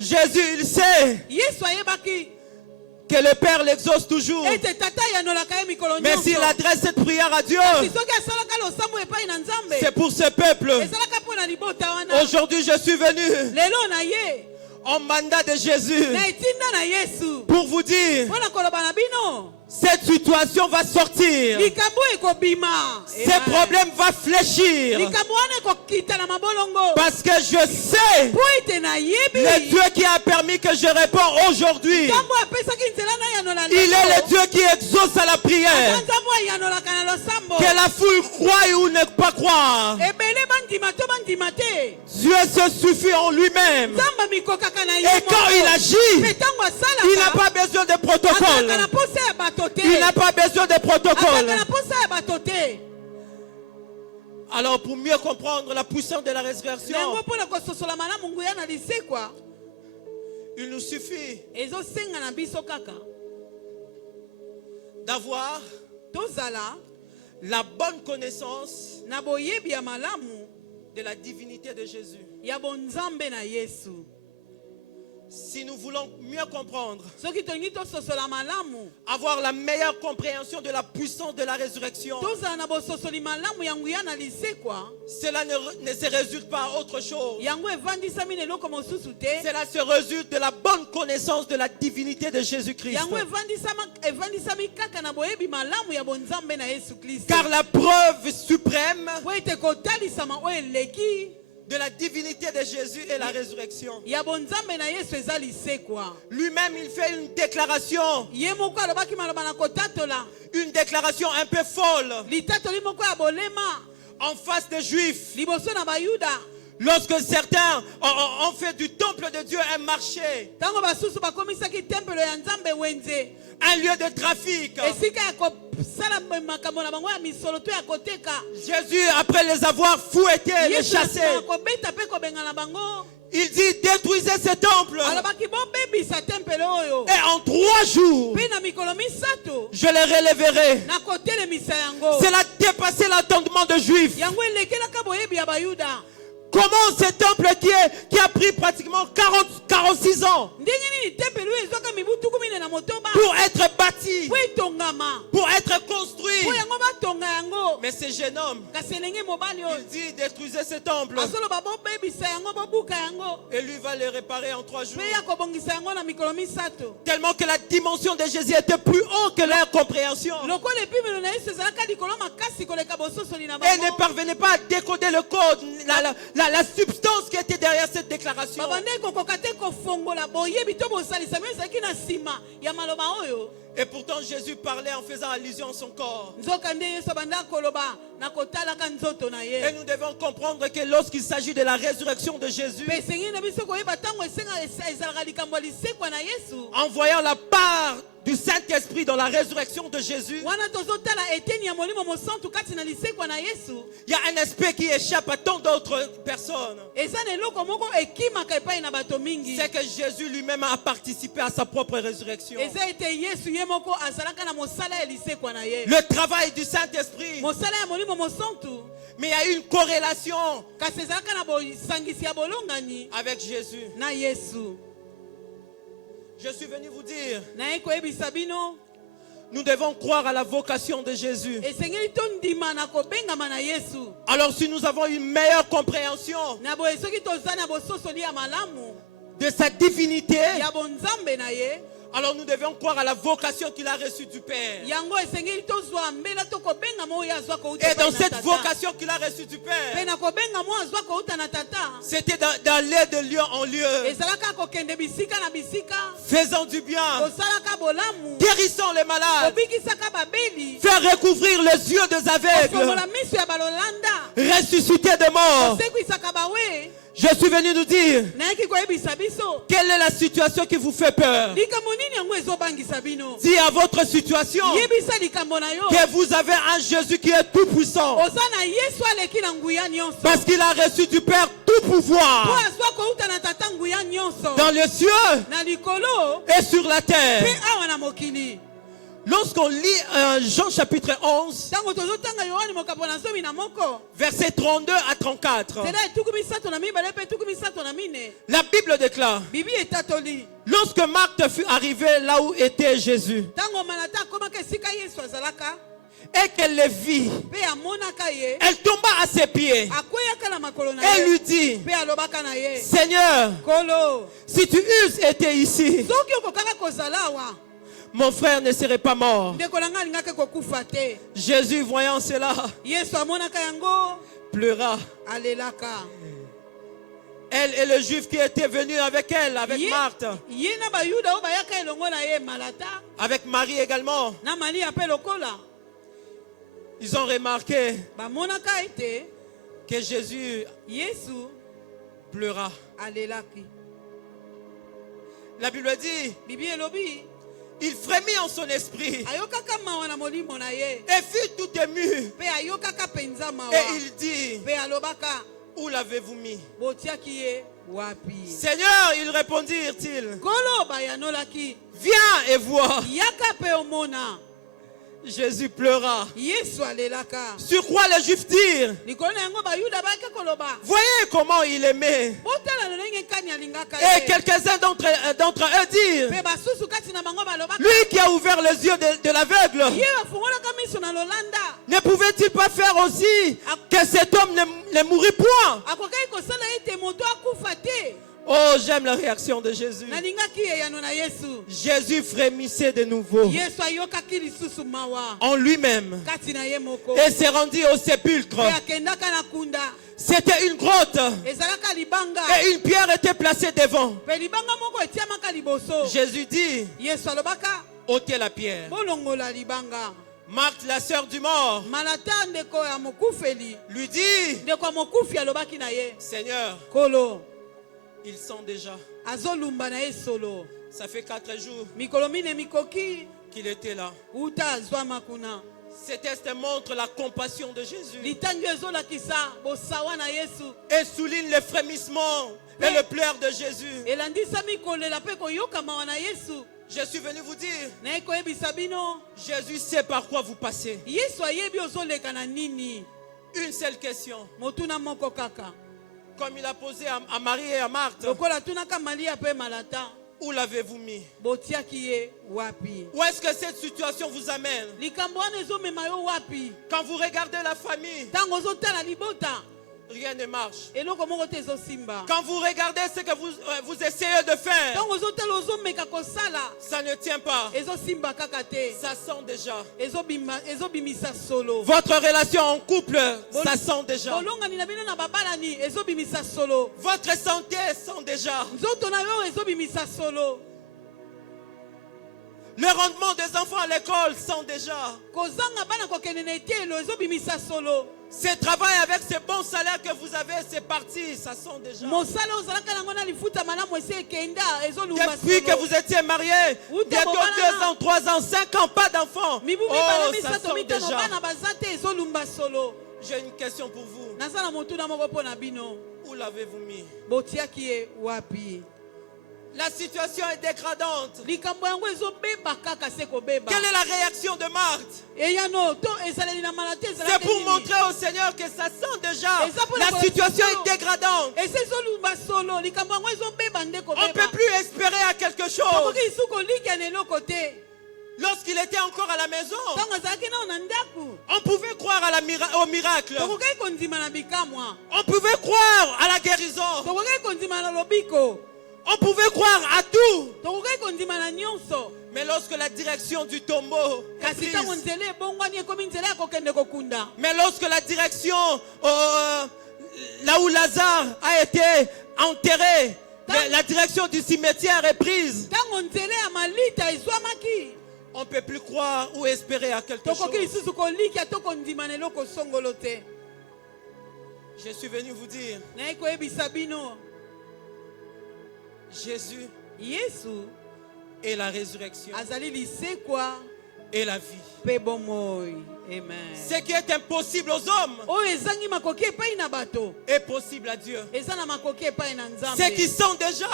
Jésus, il sait que le Père l'exauce toujours. Mais s'il adresse cette prière à Dieu, c'est pour ce peuple. Aujourd'hui, je suis venu en mandat de Jésus pour vous dire: cette situation va sortir. Ces problèmes vont fléchir. Parce que je sais le Dieu qui a permis que je réponds aujourd'hui. Il est le Dieu qui exauce à la prière. Que la foule croie ou ne pas croire. Dieu se suffit en lui-même. Et quand il agit, il n'a pas besoin de protocole. Il n'a pas besoin de protocole. Alors pour mieux comprendre la puissance de la résurrection, il nous suffit d'avoir la bonne connaissance de la divinité de Jésus. Si nous voulons mieux comprendre, avoir la meilleure compréhension de la puissance de la résurrection, cela ne se résulte pas à autre chose. Cela se résulte de la bonne connaissance de la divinité de Jésus-Christ. Car la preuve suprême de la divinité de Jésus et la résurrection. Lui-même, il fait une déclaration. Une déclaration un peu folle en face des Juifs. Lorsque certains ont fait du temple de Dieu un marché, un lieu de trafic, Jésus, après les avoir fouettés, les chassés, il dit: détruisez ce temple. Et en 3 jours, je le relèverai. Cela dépassait l'entendement de Juifs. Comment ce temple qui a pris pratiquement 46 ans pour être bâti, pour être construit. Mais ce jeune homme, il dit: détruisez ce temple. Et lui va le réparer en 3 jours. Tellement que la dimension de Jésus était plus haut que leur compréhension. Et ne parvenait pas à décoder le code, la substance qui était derrière cette déclaration. Et pourtant Jésus parlait en faisant allusion à son corps. Et nous devons comprendre que lorsqu'il s'agit de la résurrection de Jésus, en voyant la part du Saint-Esprit dans la résurrection de Jésus, il y a un aspect qui échappe à tant d'autres personnes. C'est que Jésus lui-même a participé à sa propre résurrection. Le travail du Saint-Esprit. Mais il y a une corrélation avec Jésus. Je suis venu vous dire, nous devons croire à la vocation de Jésus. Alors si nous avons une meilleure compréhension de sa divinité, alors nous devons croire à la vocation qu'il a reçue du Père. Et dans cette vocation qu'il a reçue du Père, c'était d'aller de lieu en lieu, faisant du bien, guérissant les malades, faire recouvrir les yeux des aveugles, ressusciter des morts. Je suis venu nous dire, quelle est la situation qui vous fait peur? Dis à votre situation que vous avez un Jésus qui est tout puissant, parce qu'il a reçu du Père tout pouvoir dans les cieux et sur la terre. Lorsqu'on lit Jean chapitre 11, versets 32 à 34, la Bible déclare: lorsque Marthe fut arrivée là où était Jésus, et qu'elle le vit, elle tomba à ses pieds et lui dit: Seigneur, si tu eusses été ici, mon frère ne serait pas mort. Jésus, voyant cela, pleura. Elle et le juif qui était venu avec elle, avec Marthe, avec Marie également, ils ont remarqué que Jésus pleura. La Bible dit, il frémit en son esprit et fut tout ému. Et il dit, où l'avez-vous mis? Seigneur, ils répondirent-ils, viens et vois. Jésus pleura. Sur quoi les Juifs dirent, voyez comment il aimait. Et quelques-uns d'entre eux dirent, lui qui a ouvert les yeux de l'aveugle, ne pouvait-il pas faire aussi que cet homme ne mourût point? Oh, j'aime la réaction de Jésus. Jésus frémissait de nouveau en lui-même et s'est rendu au sépulcre. C'était une grotte et une pierre était placée devant. Jésus dit, ôtez la pierre. Marthe, la sœur du mort, lui dit, Seigneur, ils sont déjà. Ça fait 4 jours qu'il était là. Ces textes montrent la compassion de Jésus et soulignent le frémissement et le pleur de Jésus. Je suis venu vous dire, Jésus sait par quoi vous passez. Une seule question, comme il a posé à Marie et à Marthe, où l'avez-vous mis? Où est-ce que cette situation vous amène? Quand vous regardez la famille, rien ne marche. Quand vous regardez ce que vous essayez de faire, ça ne tient pas. Ça sent déjà. Votre relation en couple, ça sent déjà. Votre santé sent déjà. Le rendement des enfants à l'école sent déjà. Ce travail avec ce bon salaire que vous avez, c'est parti, ça sent déjà. Depuis que vous étiez marié, bientôt 2 ans, 3 ans, 5 ans, pas d'enfants. Oh, ça sent déjà. J'ai une question pour vous. Où l'avez-vous mis? La situation est dégradante. Quelle est la réaction de Marthe? C'est pour montrer au Seigneur que ça sent déjà. La situation est dégradante. On ne peut plus espérer à quelque chose. Lorsqu'il était encore à la maison, on pouvait croire au miracle. On pouvait croire à la guérison. On pouvait croire à tout. Mais lorsque la direction du tombeau est prise, mais lorsque la direction là où Lazare a été enterré, la direction du cimetière est prise, on ne peut plus croire ou espérer à quelque chose. Je suis venu vous dire, Jésus est la résurrection et la vie. Amen. Ce qui est impossible aux hommes est possible à Dieu. Ce qui sont déjà,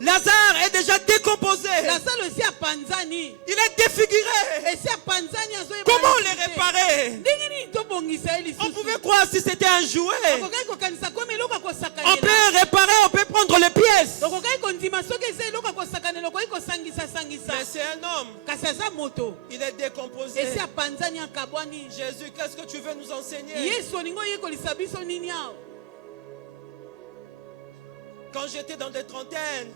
Lazare est déjà décomposé. Il est défiguré. Comment les réparer? On pouvait croire si c'était un jouet. On peut réparer, on peut prendre les pièces. Mais c'est un homme. Il est décomposé. Jésus, qu'est-ce que tu veux nous enseigner? Quand j'étais dans des trentaines,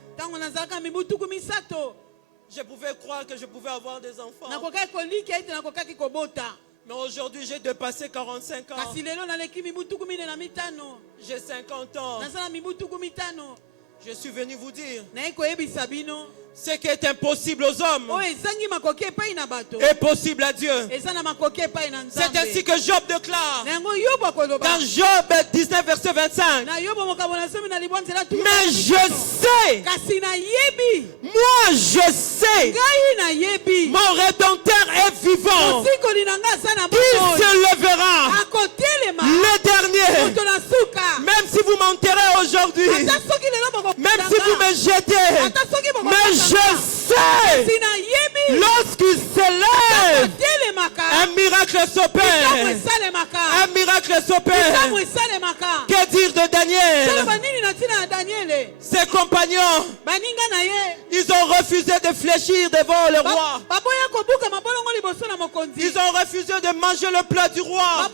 Je pouvais croire que je pouvais avoir des enfants. Nakoka koliki ete nakoka kikobota. Mais aujourd'hui, j'ai dépassé 45 ans. Kasi lelo naleki mibutu 15. J'ai 50 ans. Nazala mibutu 15. Je suis venu vous dire Naikoyebisa bino. ce qui est impossible aux hommes O ezangi makoki epai na bato. est possible à Dieu. Eza na makoki epai na Nzambe. C'est ainsi que Job déclare Na yango Yobo akoloba. dans Job 19 verset 25. Na Yobo mokabo na somi na libwa nzela tu. Mais je sais, Kasi na yebi. moi je sais, Ngai na yebi. mon Rédempteur est vivant. Sikoli na nga sa na Il boto. se lèvera Akotelema. le dernier. Moto na suka. Même si vous m'enterrez aujourd'hui, Ata soki lelo moko. même si vous me jetez, Ata soki moko. mais je sais, Sina yebi. lorsqu'il se lève, Akotelemaka. un miracle s'opère. Un miracle s'opère. Que dire de Daniel? Ses compagnons, ils ont refusé de fléchir devant le roi. Ils ont refusé de manger le plat du roi.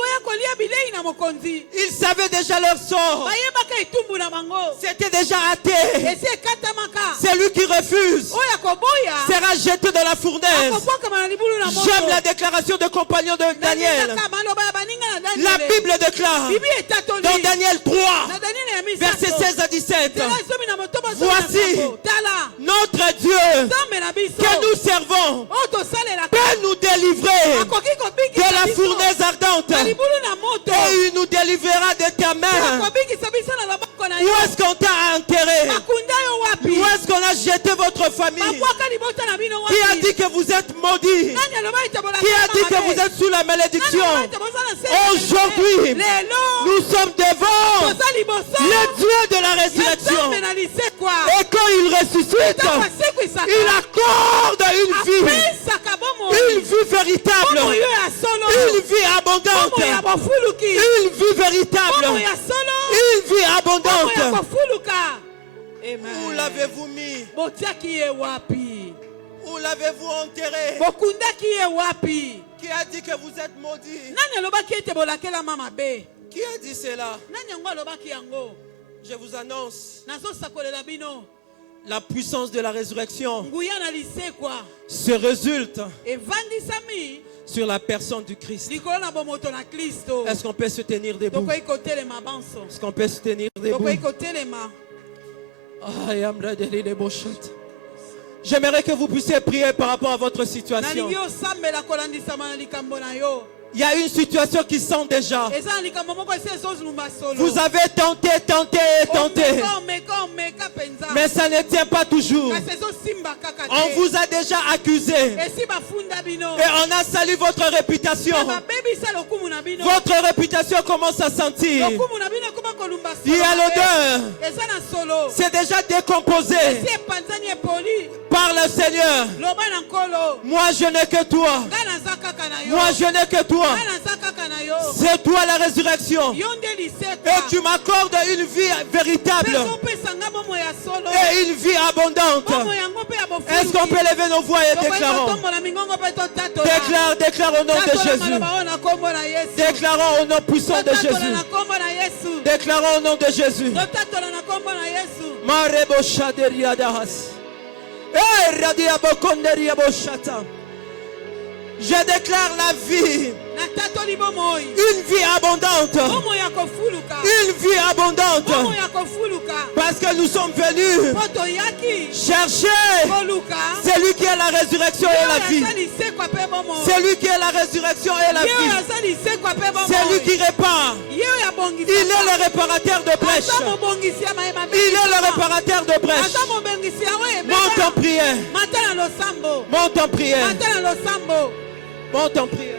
Ils savaient déjà leur sort. C'était déjà hâté. Celui qui refuse sera jeté dans la fournaise. J'aime la déclaration de compagnons de Daniel. La Bible déclare dans Daniel 3, versets 16 à 17. Voici notre Dieu que nous servons peut nous délivrer de la fournaise ardente et il nous délivrera de ta main. Où est-ce qu'on t'a enterré? Où est-ce qu'on a jeté votre famille? Qui a dit que vous êtes maudits? Qui a dit que vous êtes sous la malédiction? Aujourd'hui, nous sommes devant le Dieu de la résurrection. Et quand il ressuscite, il accorde une vie véritable, une vie abondante, une vie véritable, une vie abondante. Où l'avez-vous mis? Où l'avez-vous enterré? Qui a dit que vous êtes maudits? Qui a dit cela? Je vous annonce la puissance de la résurrection se résulte sur la personne du Christ. Est-ce qu'on peut se tenir debout? Est-ce qu'on peut se tenir debout? J'aimerais que vous puissiez prier par rapport à votre situation. Il y a une situation qui sent déjà. Vous avez tenté, mais ça ne tient pas toujours. On vous a déjà accusé et on a sali votre réputation. Votre réputation commence à sentir. Il y a l'odeur. C'est déjà décomposé par le Seigneur. Moi je n'ai que toi. Moi je n'ai que toi. C'est toi la résurrection. Et tu m'accordes une vie véritable et une vie abondante. Est-ce qu'on peut lever nos voix et déclarons? Déclare au nom de Jésus. Déclarons au nom puissant de Jésus. Déclarons au nom de Jésus. Je déclare la vie. Une vie abondante. Une vie abondante. Parce que nous sommes venus chercher celui qui est la résurrection et la vie. Celui qui est la résurrection et la vie. Celui qui répare. Il est le réparateur de brèches. Il est le réparateur de brèches. Monte en prière. Monte en prière. Monte en prière.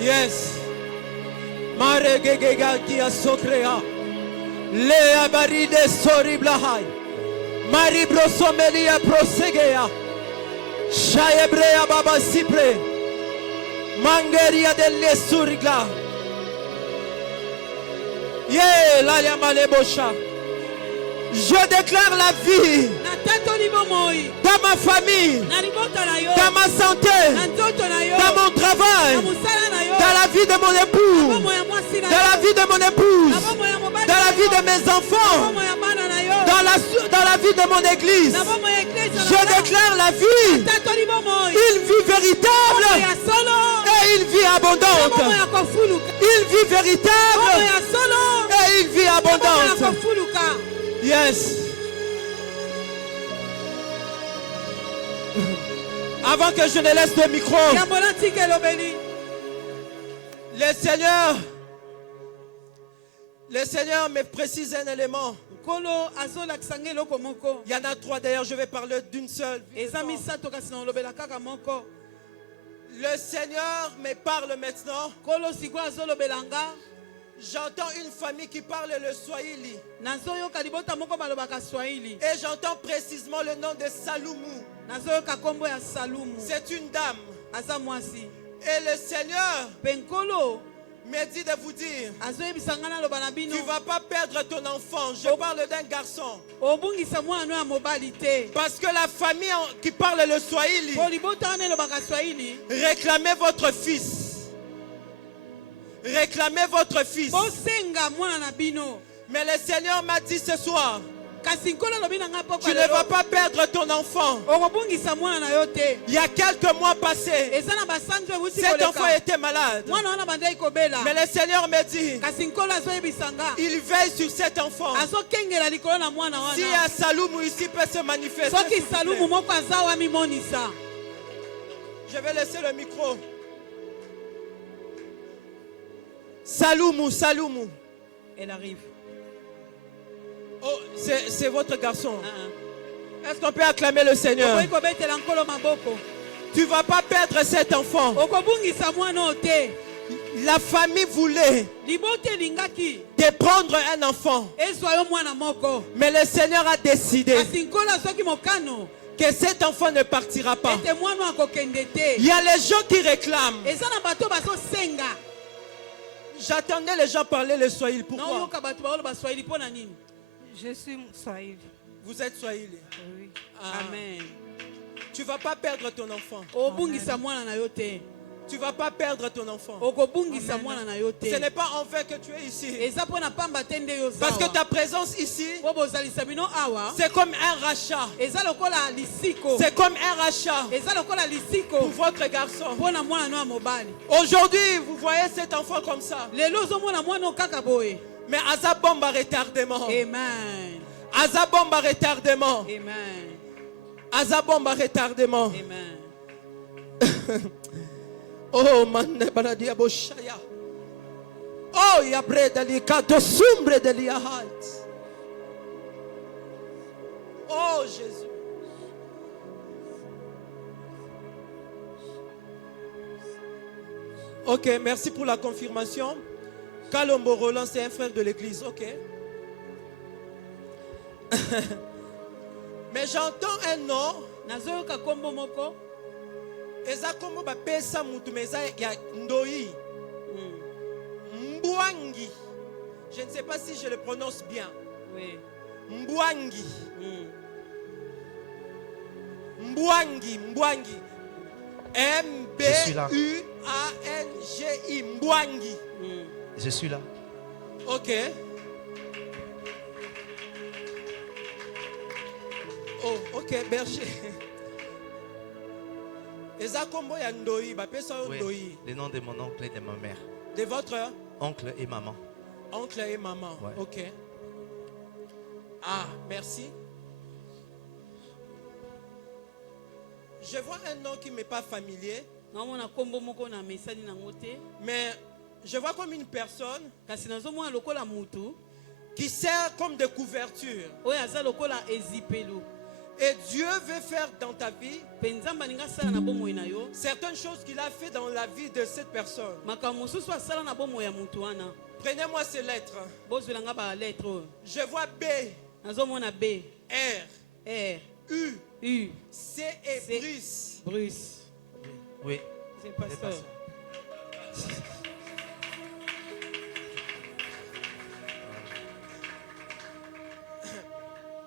Yes. Mare gegega kia sokrea. Lea baride soriblahai. Mari brosomelia prosegea. Shayebrea baba sipre. Mangeria delle surigla. Ye la malebosha. Je déclare la vie. dans ma famille, dans ma santé, dans mon travail, dans la vie de mon époux, dans la vie de mon épouse, dans la vie de mes enfants, dans la vie de mon église. Je déclare la vie, une vie véritable et une vie abondante. Une vie véritable et une vie abondante. Yes. Avant que je ne laisse le micro, le Seigneur me précise un élément. Il y en a 3 d'ailleurs, je vais parler d'une seule. Le Seigneur me parle maintenant. J'entends une famille qui parle le Swahili. Et j'entends précisément le nom de Saloumou. C'est une dame. Et le Seigneur me dit de vous dire, tu ne vas pas perdre ton enfant. Je parle d'un garçon. Parce que la famille qui parle le Swahili réclamez votre fils. Réclamez votre fils. Mais le Seigneur m'a dit ce soir, tu ne vas pas perdre ton enfant. Il y a quelques mois passés, cet enfant était malade. Mais le Seigneur me dit, il veille sur cet enfant. Si un Saloumou ici peut se manifester, je vais laisser le micro. Saloumou, Saloumou. Elle arrive. Oh, c'est votre garçon. Est-ce qu'on peut acclamer le Seigneur? Tu ne vas pas perdre cet enfant. La famille voulait de prendre un enfant. Mais le Seigneur a décidé que cet enfant ne partira pas. Il y a les gens qui réclament. J'attendais les gens parler le Swahili. Pourquoi? Je suis Swahili. Vous êtes Swahili. Oui. Amen. Tu ne vas pas perdre ton enfant. Tu ne vas pas perdre ton enfant. Ce n'est pas en fait que tu es ici. Parce que ta présence ici, c'est comme un rachat. C'est comme un rachat pour votre garçon. Aujourd'hui, vous voyez cet enfant comme ça. Mais Azabomba retardement. Amen. Azabomba retardement. Amen. Azabomba retardement. Amen. Oh, manne baradia boshaya. Oh, ya breda li kato sumbre de li ahat. Oh, Jésus. Ok, merci pour la confirmation. Kalombo Roland, c'est un frère de l'église, ok. Mais j'entends un nom. Eza kombo ba pesa mutu meza ya ndoi. Mbwangi. Je ne sais pas si je le prononce bien. Oui. Mbwangi. Mbwangi, Mbwangi. M-B-U-A-N-G-I. Mbwangi. Je suis là. Ok. Oh, ok, berger. Oui, le nom de mon oncle et de ma mère. De votre oncle et maman. Oncle et maman. Ouais. Ok. Ah, merci. Je vois un nom qui ne m'est pas familier. Mais je vois comme une personne qui sert comme de couverture. Et Dieu veut faire dans ta vie certaines choses qu'il a fait dans la vie de cette personne. Prenez-moi ces lettres. Je vois B, R, U, C et Bruce. Bruce. Oui. C'est pasteur.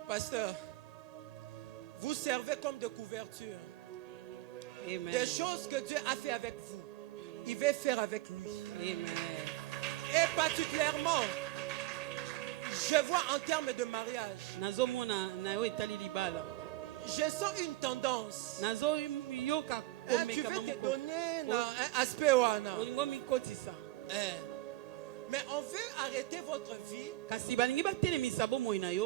Pasteur, vous servez comme de couverture. Amen. Des choses que Dieu a fait avec vous, il va faire avec lui. Amen. Et particulièrement, je vois en termes de mariage, je sens une tendance. Tu veux te donner un aspect. Mais on veut arrêter votre vie.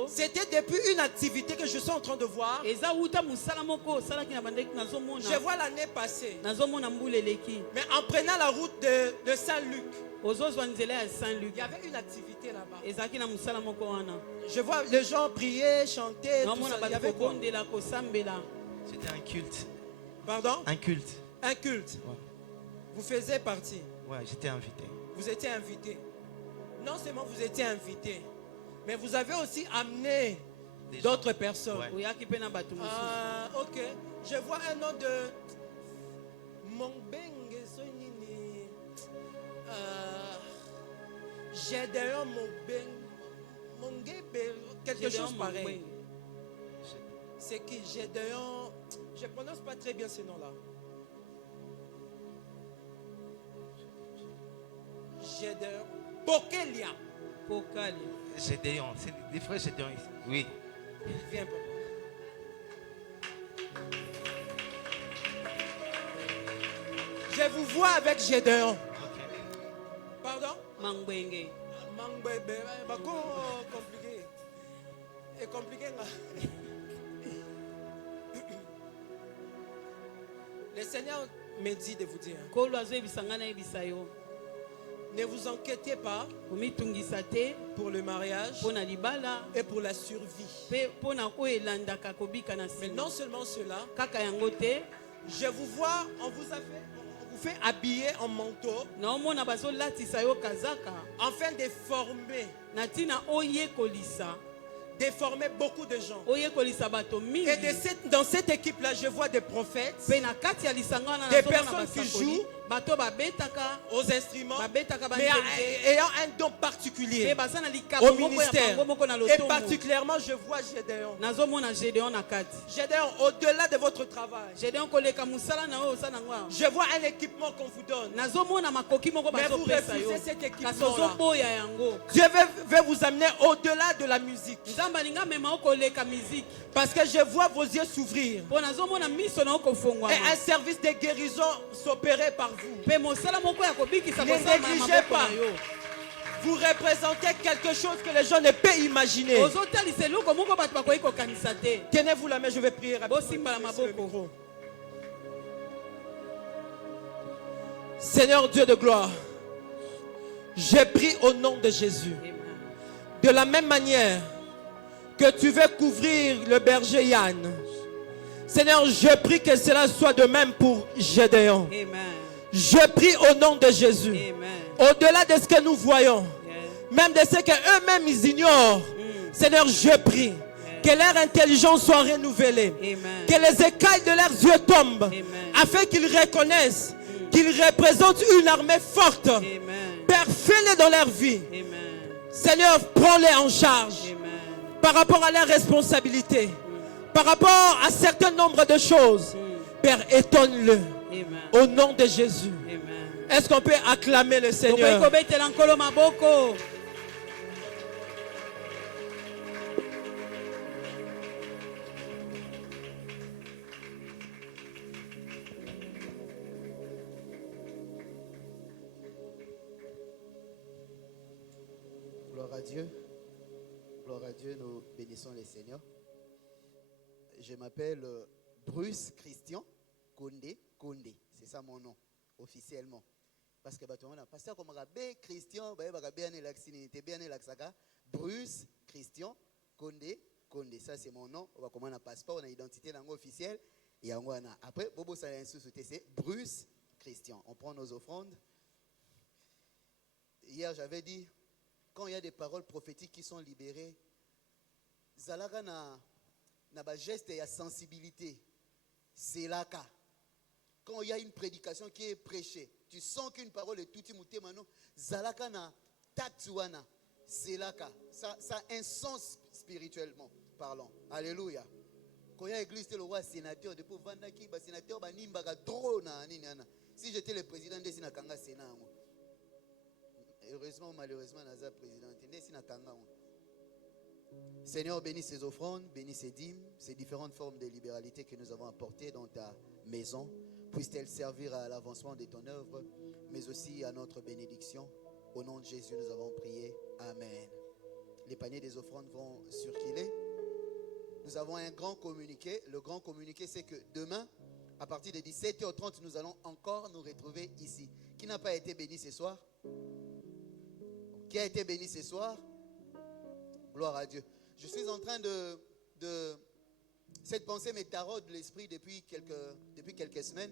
C'était depuis une activité que je suis en train de voir. Je vois l'année passée. Mais en prenant la route de Saint-Luc, il y avait une activité là-bas. Je vois les gens prier, chanter. Tout ça. Il y avait quoi? C'était un culte. Pardon? Un culte. Un culte. Ouais. Vous faisiez partie. Ouais, j'étais invité. Vous étiez invité. Non seulement vous étiez invité, mais vous avez aussi amené d'autres personnes. Ouais. Ah, ok. Je vois un nom de Mongbeng Sonini. Gédéon Mongbeng, quelque chose pareil. C'est qui? Gédéon. Je ne prononce pas très bien ce nom-là. Gédéon. Pokelia. Gédéon. C'est des frères Gédéon ici. Oui. Viens, papa. Je vous vois avec Gédéon. Ok. Pardon? Mangbenge. Mangbebe. Compliqué. Et compliqué. Le Seigneur me dit de vous dire, ne vous inquiétez pas pour le mariage et pour la survie. Mais non seulement cela, je vous vois, on vous fait habiller en manteau afin de former beaucoup de gens. Et dans cette équipe-là, je vois des prophètes, des personnes qui jouent aux instruments, mais ayant un don particulier au ministère. Et particulièrement, je vois Gédéon. Gédéon, au-delà de votre travail, je vois un équipement qu'on vous donne. Mais vous refusez cet équipement-là. Dieu veut vous amener au-delà de la musique. Parce que je vois vos yeux s'ouvrir. Et un service de guérison s'opérer par vous. Ne négligez pas. Vous représentez quelque chose que les gens ne peuvent imaginer. Tenez-vous la main, je vais prier rapidement. Seigneur Dieu de gloire, je prie au nom de Jésus. De la même manière que tu veux couvrir le berger Yann, Seigneur, je prie que cela soit de même pour Gédéon. Je prie au nom de Jésus. Au-delà de ce que nous voyons, même de ce qu'eux-mêmes ils ignorent, Seigneur, je prie que leur intelligence soit renouvelée, que les écailles de leurs yeux tombent, afin qu'ils reconnaissent qu'ils représentent une armée forte. Père, fais-le dans leur vie. Seigneur, prends-les en charge par rapport à leurs responsabilités, par rapport à certain nombre de choses. Père, étonne-le au nom de Jésus. Est-ce qu'on peut acclamer le Seigneur? Gloire à Dieu. Gloire à Dieu, nous bénissons le Seigneur. Je m'appelle Bruce Christian Kondé. C'est ça mon nom, officiellement. Parce que pasteur comme Rabé Christian, Bruce Christian Kondé. Ça c'est mon nom. On va commander un passeport, on a identité langue officielle. Et après, Bobo c'est Bruce Christian. On prend nos offrandes. Hier j'avais dit, quand il y a des paroles prophétiques qui sont libérées, Zalaga na geste et sensibilité, c'est là qu'à. Quand il y a une prédication qui est prêchée, tu sens qu'une parole est tout immuté maintenant, Zalaka na tatuana, c'est là qu'à. Ça a un sens spirituellement parlant. Alléluia. Quand il y a église, le roi sénateur, depuis Vandaki, sénateur, Nimbaga, drone, si j'étais le président de Sinakanga Sénat, heureusement ou malheureusement, Naza président, Seigneur, bénis ces offrandes, bénis ces dîmes, ces différentes formes de libéralité que nous avons apportées dans ta maison. Puisse-t-elle servir à l'avancement de ton œuvre, mais aussi à notre bénédiction. Au nom de Jésus, nous avons prié. Amen. Les paniers des offrandes vont circuler. Nous avons un grand communiqué. Le grand communiqué, c'est que demain, à partir de 17h30, nous allons encore nous retrouver ici. Qui n'a pas été béni ce soir? Qui a été béni ce soir? Gloire à Dieu. Je suis en train de cette pensée me taraude l'esprit depuis quelques semaines.